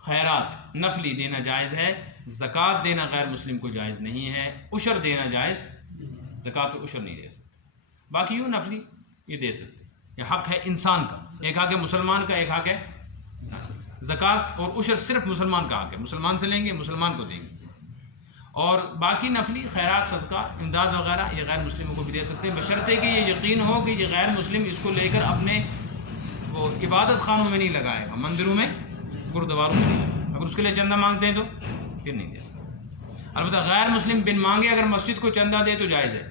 خیرات نفلی دینا جائز ہے، زکوٰۃ دینا غیر مسلم کو جائز نہیں ہے، عشر دینا جائز، زکوٰۃ و عشر نہیں دے سکتے، باقی یوں نفلی یہ دے سکتے۔ یہ حق ہے انسان کا، ایک حق ہے مسلمان کا، ایک حق ہے زکوٰۃ اور عشر صرف مسلمان کا حق ہے، مسلمان سے لیں گے، مسلمان کو دیں گے، اور باقی نفلی خیرات صدقہ امداد وغیرہ یہ غیر مسلموں کو بھی دے سکتے ہیں، بشرطے کہ یہ یقین ہو کہ یہ غیر مسلم اس کو لے کر اپنے وہ عبادت خانوں میں نہیں لگائے گا، مندروں میں، گرودواروں میں نہیں لگائے گا۔ اگر اس کے لیے چندہ مانگتے ہیں تو پھر نہیں دے سکتے۔ البتہ غیر مسلم بن مانگے اگر مسجد کو چندہ دے تو جائز ہے۔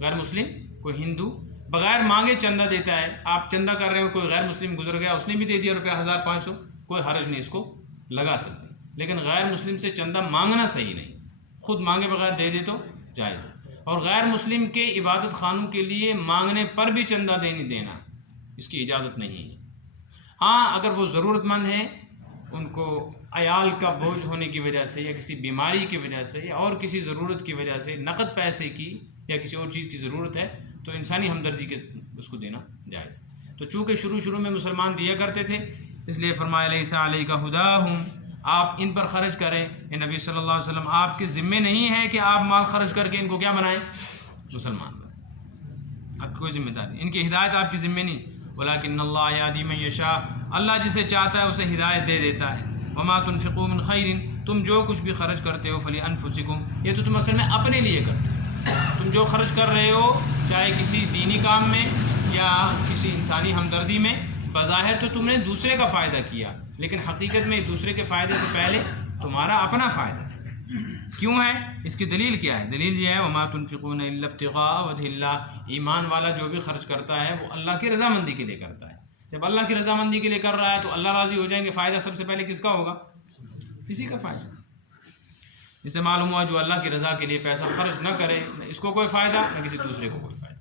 غیر مسلم کوئی ہندو بغیر مانگے چندہ دیتا ہے، آپ چندہ کر رہے ہو، کوئی غیر مسلم گزر گیا اس نے بھی دے دیا روپیہ 1500، کوئی حرج نہیں، اس کو لگا سکتے، لیکن غیر مسلم سے چندہ مانگنا صحیح نہیں، خود مانگے بغیر دے دے تو جائز ہے۔ اور غیر مسلم کے عبادت خانوں کے لیے مانگنے پر بھی چندہ دینا اس کی اجازت نہیں ہے۔ ہاں اگر وہ ضرورت مند ہیں، ان کو عیال کا بوجھ ہونے کی وجہ سے یا کسی بیماری کی وجہ سے یا اور کسی ضرورت کی وجہ سے نقد پیسے کی یا کسی اور چیز کی ضرورت ہے تو انسانی ہمدردی کے اس کو دینا جائز ہے۔ تو چونکہ شروع میں مسلمان دیا کرتے تھے، اس لیے فرمایا لیس علیک ہداہم، آپ ان پر خرچ کریں۔ یہ نبی صلی اللہ علیہ وسلم آپ کے ذمے نہیں ہے کہ آپ مال خرچ کر کے ان کو کیا بنائیں، مسلمان بنائیں، آپ کی کوئی ذمہ داری، ان کی ہدایت آپ کی ذمہ نہیں۔ ولکن اللہ یہدی من یشاء، اللہ جسے چاہتا ہے اسے ہدایت دے دیتا ہے۔ وما تنفقوا من خیر، تم جو کچھ بھی خرچ کرتے ہو فلانفسکم، یہ تو تم اصل میں اپنے لیے کرتے ہو۔ تم جو خرچ کر رہے ہو چاہے کسی دینی کام میں یا کسی انسانی ہمدردی میں، بظاہر تو تم نے دوسرے کا فائدہ کیا، لیکن حقیقت میں دوسرے کے فائدے سے پہلے تمہارا اپنا فائدہ ہے۔ کیوں ہے؟ اس کی دلیل کیا ہے؟ دلیل یہ ہے وما تنفقون الا ابتغاء وجہ اللہ، ایمان والا جو بھی خرچ کرتا ہے وہ اللہ کی رضامندی کے لیے کرتا ہے۔ جب اللہ کی رضامندی کے لیے کر رہا ہے تو اللہ راضی ہو جائیں گے، فائدہ سب سے پہلے کس کا ہوگا؟ کسی کا فائدہ۔ اس سے معلوم ہوا جو اللہ کی رضا کے لیے پیسہ خرچ نہ کرے، نہ اس کو کوئی فائدہ نہ کسی دوسرے کو کوئی فائدہ۔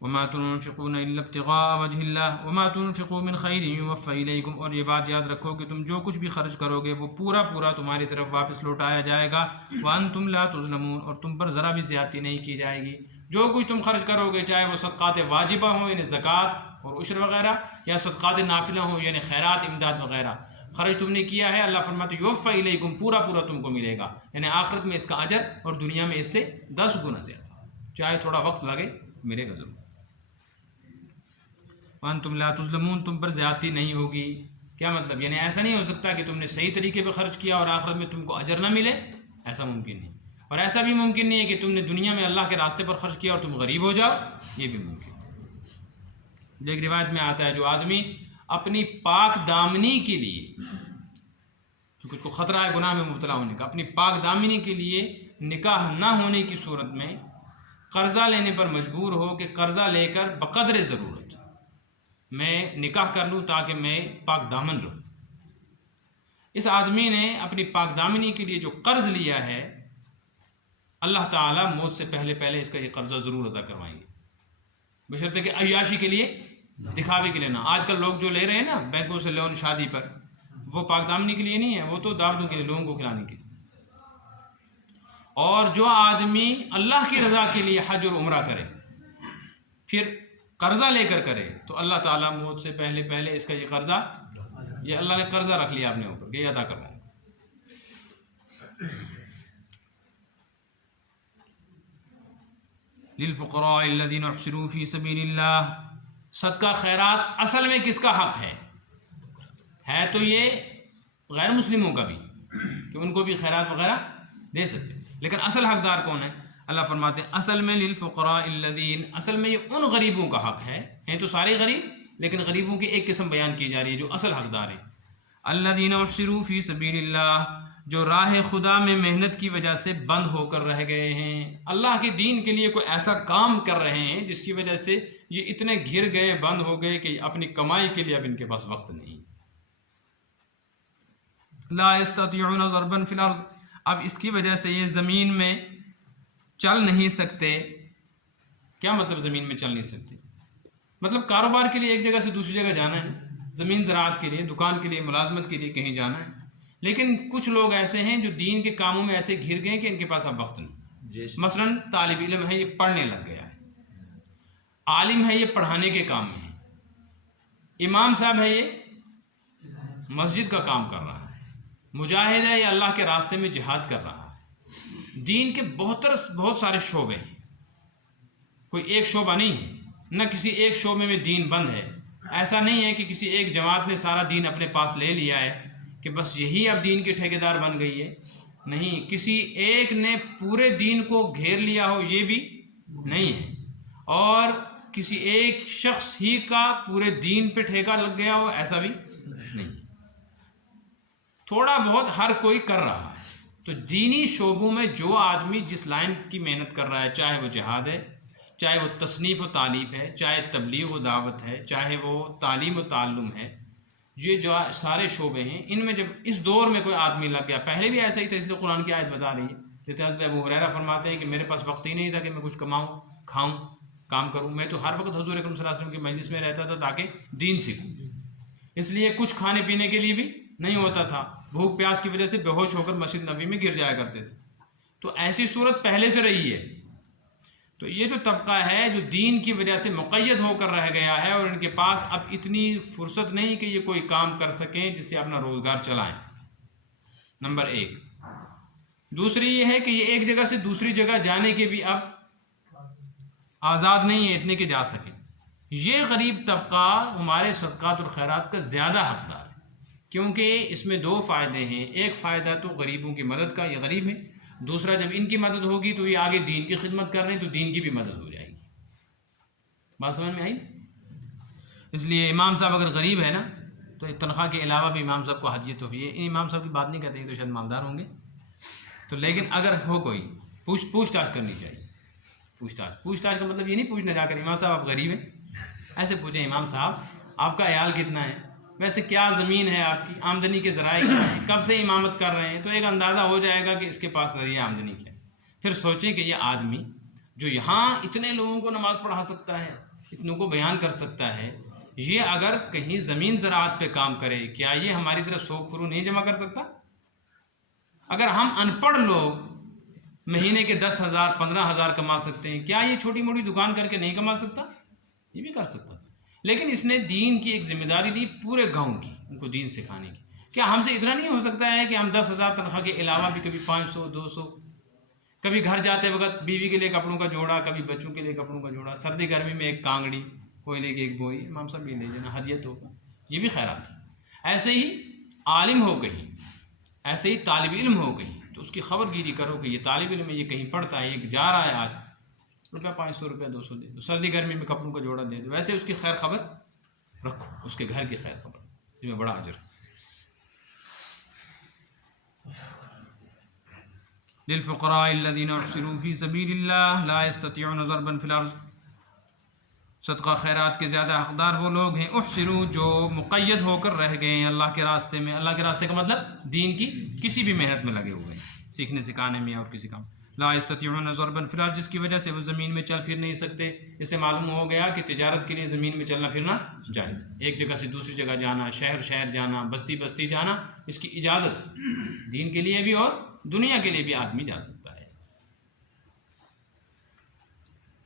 وما تنفقون الا ابتغاء وجہ اللہ وما تنفقوا من خیر یوفى الیکم، اور یہ بات یاد رکھو کہ تم جو کچھ بھی خرچ کرو گے وہ پورا تمہاری طرف واپس لوٹایا جائے گا۔ وانتم لا تظلمون، اور تم پر ذرا بھی زیادتی نہیں کی جائے گی۔ جو کچھ تم خرچ کرو گے، چاہے وہ صدقات واجبہ ہوں یعنی زکوٰۃ اور عشر وغیرہ، یا صدقات نافلہ ہوں یعنی خیرات، امداد وغیرہ، خرچ تم نے کیا ہے، اللہ فرماتے یوفى الیکم، پورا تم کو ملے گا، یعنی آخرت میں اس کا اجر اور دنیا میں اس سے 10 گنا زیادہ، چاہے تھوڑا وقت لگے ملے گا ضرور۔ وانتم لا تظلمون، تم پر زیادتی نہیں ہوگی۔ کیا مطلب؟ یعنی ایسا نہیں ہو سکتا کہ تم نے صحیح طریقے پہ خرچ کیا اور آخرت میں تم کو اجر نہ ملے، ایسا ممکن نہیں۔ اور ایسا بھی ممکن نہیں ہے کہ تم نے دنیا میں اللہ کے راستے پر خرچ کیا اور تم غریب ہو جاؤ، یہ بھی ممکن ہے۔ ایک روایت میں آتا ہے جو آدمی اپنی پاک دامنی کے لیے، کیونکہ اس کو خطرہ ہے گناہ میں مبتلا ہونے کا، اپنی پاک دامنی کے لیے نکاح نہ ہونے کی صورت میں قرضہ لینے پر مجبور ہو کہ قرضہ لے کر بقدر ضرورت میں نکاح کر لوں تاکہ میں پاک دامن رہوں، اس آدمی نے اپنی پاک دامنی کے لیے جو قرض لیا ہے، اللہ تعالیٰ موت سے پہلے اس کا یہ قرضہ ضرور ادا کروائیں گے، بشرطے کہ عیاشی کے لیے، دکھاوے کے لیے نہ۔ آج کل لوگ جو لے رہے ہیں نا بینکوں سے لون شادی پر، وہ پاک دامنی کے لیے نہیں ہے، وہ تو دعوتوں کے لیے، لوگوں کو کھلانے کے لیے۔ اور جو آدمی اللہ کی رضا کے لیے حج اور عمرہ کرے پھر قرضہ لے کر کرے تو اللہ تعالیٰ موت سے پہلے اس کا یہ قرضہ، یہ اللہ نے قرضہ رکھ لیا اپنے اوپر کہ یہ ادا کرواؤں۔ للفقراء الذین احصروا فی سبیل اللہ، صدقہ خیرات اصل میں کس کا حق ہے تو یہ غیر مسلموں کا بھی، کہ ان کو بھی خیرات وغیرہ دے سکتے، لیکن اصل حقدار کون ہے؟ اللہ فرماتے ہیں اصل میں للفقراء الذین، اصل میں یہ ان غریبوں کا حق ہے، ہیں تو سارے غریب لیکن غریبوں کی ایک قسم بیان کی جا رہی ہے جو اصل حقدار ہے۔ الذین احصروا فی سبیل اللہ، جو راہ خدا میں محنت کی وجہ سے بند ہو کر رہ گئے ہیں، اللہ کے دین کے لیے کوئی ایسا کام کر رہے ہیں جس کی وجہ سے یہ اتنے گھر گئے، بند ہو گئے کہ اپنی کمائی کے لیے اب ان کے پاس وقت نہیں۔ لا یستطیعون ضربا فی الارض، اب اس کی وجہ سے یہ زمین میں چل نہیں سکتے۔ کیا مطلب زمین میں چل نہیں سکتے؟ مطلب کاروبار کے لیے ایک جگہ سے دوسری جگہ جانا ہے، زمین زراعت کے لیے، دکان کے لیے، ملازمت کے لیے کہیں جانا ہے، لیکن کچھ لوگ ایسے ہیں جو دین کے کاموں میں ایسے گھر گئے کہ ان کے پاس اب وقت نہیں۔ مثلا طالب علم ہے، یہ پڑھنے لگ گیا ہے، عالم ہے، یہ پڑھانے کے کام میں ہے، امام صاحب ہے، یہ مسجد کا کام کر رہا ہے، مجاہد ہے، یہ اللہ کے راستے میں جہاد کر رہا ہے۔ دین کے بہت سارے شعبے ہیں، کوئی ایک شعبہ نہیں ہے، نہ کسی ایک شعبے میں دین بند ہے۔ ایسا نہیں ہے کہ کسی ایک جماعت نے سارا دین اپنے پاس لے لیا ہے کہ بس یہی اب دین کے ٹھیکیدار بن گئی ہے، نہیں، کسی ایک نے پورے دین کو گھیر لیا ہو یہ بھی نہیں ہے، اور کسی ایک شخص ہی کا پورے دین پہ ٹھیکہ لگ گیا ہو ایسا بھی نہیں، تھوڑا بہت ہر کوئی کر رہا ہے۔ تو دینی شعبوں میں جو آدمی جس لائن کی محنت کر رہا ہے، چاہے وہ جہاد ہے، چاہے وہ تصنیف و تالیف ہے، چاہے تبلیغ و دعوت ہے، چاہے وہ تعلیم و تعلم ہے، یہ جو سارے شعبے ہیں، ان میں جب اس دور میں کوئی آدمی لگ گیا، پہلے بھی ایسا ہی تھا، اس لیے قرآن کی آیت بتا رہی ہے جیسے حضرت ابو ہریرہ فرماتے ہیں کہ میرے پاس وقت ہی نہیں تھا کہ میں کچھ کماؤں، کھاؤں، کام کروں، میں تو ہر وقت حضور اکرم صلی اللہ علیہ وسلم کی مجلس میں رہتا تھا تاکہ دین سیکھوں، اس لیے کچھ کھانے پینے کے لیے بھی نہیں ہوتا تھا، بھوک پیاس کی وجہ سے بے ہوش ہو کر مسجد نبوی میں گر جایا کرتے تھے۔ تو ایسی صورت پہلے سے رہی ہے۔ تو یہ جو طبقہ ہے جو دین کی وجہ سے مقید ہو کر رہ گیا ہے اور ان کے پاس اب اتنی فرصت نہیں کہ یہ کوئی کام کر سکیں جس سے اپنا روزگار چلائیں، نمبر 1۔ دوسری یہ ہے کہ یہ ایک جگہ سے دوسری جگہ جانے کے بھی اب آزاد نہیں ہے اتنے کہ جا سکیں۔ یہ غریب طبقہ ہمارے صدقات اور خیرات کا زیادہ حقدار ہے، کیونکہ اس میں 2 فائدے ہیں۔ ایک فائدہ تو غریبوں کی مدد کا، یہ غریب ہے، دوسرا جب ان کی مدد ہوگی تو یہ آگے دین کی خدمت کر رہے ہیں تو دین کی بھی مدد ہو جائے گی۔ بات سمجھ میں آئی؟ اس لیے امام صاحب اگر غریب ہے نا تو تنخواہ کے علاوہ بھی امام صاحب کو حاجیت ہوئی ہے۔ ان امام صاحب کی بات نہیں کہتے ہیں تو شاید مالدار ہوں گے، تو لیکن اگر ہو کوئی پوچھ تاچھ کرنی چاہیے۔ پوچھ تاچھ کا مطلب یہ نہیں پوچھنا جا کر امام صاحب آپ غریب ہیں، ایسے پوچھیں امام صاحب آپ کا عیال کتنا ہے، ویسے کیا زمین ہے آپ کی، آمدنی کے ذرائع کیا ہیں، کب سے امامت کر رہے ہیں، تو ایک اندازہ ہو جائے گا کہ اس کے پاس ذریعہ آمدنی کیا ہے۔ پھر سوچیں کہ یہ آدمی جو یہاں اتنے لوگوں کو نماز پڑھا سکتا ہے، اتنوں کو بیان کر سکتا ہے، یہ اگر کہیں زمین زراعت پہ کام کرے کیا یہ ہماری طرح 100 کرو نہیں جمع کر سکتا؟ اگر ہم ان پڑھ لوگ مہینے کے 10,000 15,000 کما سکتے ہیں، کیا یہ چھوٹی موٹی دکان کر کے نہیں کما سکتا؟ یہ بھی کر سکتا، لیکن اس نے دین کی ایک ذمہ داری لی پورے گاؤں کی، ان کو دین سکھانے کی۔ کیا ہم سے اتنا نہیں ہو سکتا ہے کہ ہم 10,000 تنخواہ کے علاوہ بھی کبھی 500 200، کبھی گھر جاتے وقت بیوی کے لیے کپڑوں کا جوڑا، کبھی بچوں کے لیے کپڑوں کا جوڑا، سردی گرمی میں ایک کانگڑی، کوئلے کی ایک بوئی، امام صاحب یہ لے لینا ہدیت ہوگا، یہ بھی خیرات ہے۔ ایسے ہی عالم ہو کہیں، ایسے ہی طالب علم ہو کہیں تو اس کی خبر گیری کرو کہ یہ طالب علم ہے، یہ کہیں پڑھتا ہے، یہ جا رہا ہے، آج روپیہ 500 روپیہ 200 دے دو، سردی گرمی میں کپڑوں کا جوڑا دے دو، ویسے اس کی خیر خبر رکھو، اس کے گھر کی خیر خبر، اس میں بڑا اجر ہے۔ للفقراء الذين احصروا في سبيل الله لا يستطيعون ضربا في الارض۔ صدقہ خیرات کے زیادہ حقدار وہ لوگ ہیں احصروا جو مقید ہو کر رہ گئے ہیں اللہ کے راستے میں۔ اللہ کے راستے کا مطلب دین کی کسی بھی محنت میں لگے ہوئے ہیں، سیکھنے سکھانے میں اور کسی کام۔ لا يستطيعون ضربا في الارض، جس کی وجہ سے وہ زمین میں چل پھر نہیں سکتے۔ اس سے معلوم ہو گیا کہ تجارت کے لیے زمین میں چلنا پھرنا جائز ہے، ایک جگہ سے دوسری جگہ جانا، شہر جانا، بستی بستی جانا، اس کی اجازت دین کے لیے بھی اور دنیا کے لیے بھی آدمی جا سکتا ہے۔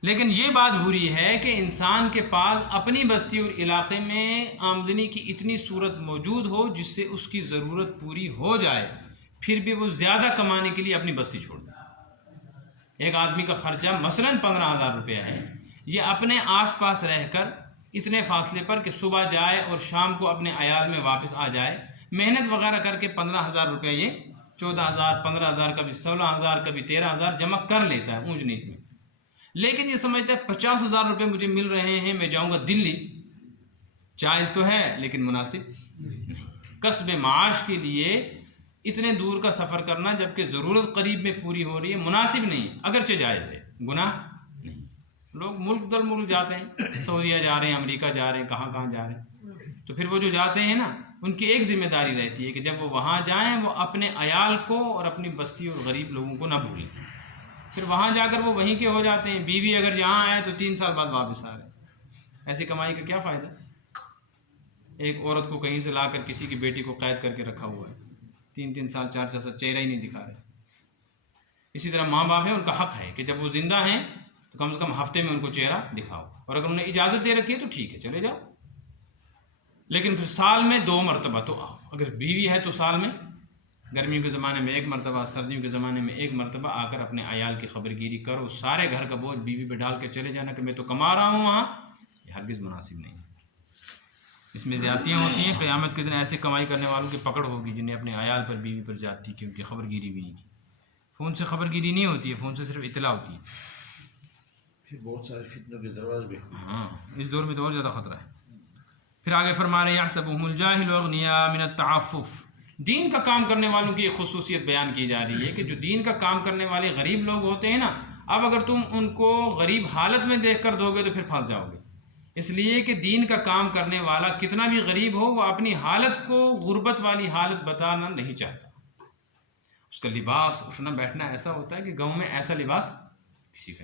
لیکن یہ بات بری ہے کہ انسان کے پاس اپنی بستی اور علاقے میں آمدنی کی اتنی صورت موجود ہو جس سے اس کی ضرورت پوری ہو جائے، پھر بھی وہ زیادہ کمانے کے لیے اپنی بستی چھوڑ دے۔ ایک آدمی کا خرچہ مثلاً 15,000 روپیہ ہے، یہ اپنے آس پاس رہ کر اتنے فاصلے پر کہ صبح جائے اور شام کو اپنے عیال میں واپس آ جائے، محنت وغیرہ کر کے 15,000 روپیہ یہ 14,000 15,000 کبھی 16,000 کبھی 13,000 جمع کر لیتا ہے اونچ نیچ میں، لیکن یہ سمجھتا ہے 50,000 روپے مجھے مل رہے ہیں، میں جاؤں گا دلی، جائز تو ہے لیکن مناسب نہیں۔ کسب معاش کے لیے اتنے دور کا سفر کرنا جبکہ ضرورت قریب میں پوری ہو رہی ہے مناسب نہیں، اگرچہ جائز ہے، گناہ نہیں۔ لوگ ملک در ملک جاتے ہیں، سعودیہ جا رہے ہیں، امریکہ جا رہے ہیں، کہاں جا رہے ہیں، تو پھر وہ جو جاتے ہیں نا ان کی ایک ذمہ داری رہتی ہے کہ جب وہ وہاں جائیں وہ اپنے عیال کو اور اپنی بستی اور غریب لوگوں کو نہ بھولیں۔ پھر وہاں جا کر وہ وہیں کے ہو جاتے ہیں، بیوی اگر یہاں آئے تو 3 سال بعد واپس آ رہے ہیں، ایسی کمائی کا کیا فائدہ؟ ایک عورت کو کہیں سے لا کر کسی کی بیٹی کو قید کر کے رکھا ہوا ہے، 3 سال 4 سال چہرہ ہی نہیں دکھا رہے۔ اسی طرح ماں باپ ہیں، ان کا حق ہے کہ جب وہ زندہ ہیں تو کم سے کم ہفتے میں ان کو چہرہ دکھاؤ، اور اگر انہیں اجازت دے رکھی ہے تو ٹھیک ہے چلے جاؤ، لیکن پھر سال میں 2 مرتبہ تو آؤ۔ اگر بیوی ہے تو سال میں، گرمیوں کے زمانے میں 1 مرتبہ، سردیوں کے زمانے میں 1 مرتبہ آ کر اپنے عیال کی خبر گیری کرو۔ سارے گھر کا بوجھ بیوی پہ ڈال کے چلے جانا کہ میں تو کما رہا ہوں وہاں، یہ ہرگز مناسب نہیں ہے، اس میں زیادتیاں ہوتی ہیں۔ قیامت کے دن ایسے کمائی کرنے والوں کی پکڑ ہوگی جنہیں اپنے عیال پر بیوی پر زیادتی کی، ان کی خبر گیری بھی نہیں کی۔ فون سے خبر گیری نہیں ہوتی ہے، فون سے صرف اطلاع ہوتی ہے۔ پھر بہت سارے فتنوں کے دروازے بھی، ہاں اس دور میں تو اور زیادہ خطرہ ہے۔ پھر آگے فرما رہے ہیں یحسبهم الجاہل اغنیاء من التعفف۔ دین کا کام کرنے والوں کی ایک خصوصیت بیان کی جا رہی ہے کہ جو دین کا کام کرنے والے غریب لوگ ہوتے ہیں نا، اب اگر تم ان کو غریب حالت میں دیکھ کر دو گے تو پھر پھنس جاؤ گے، اس لیے کہ دین کا کام کرنے والا کتنا بھی غریب ہو وہ اپنی حالت کو غربت والی حالت بتانا نہیں چاہتا، اس کا لباس اٹھنا بیٹھنا ایسا ہوتا ہے کہ گاؤں میں ایسا لباس کسی کا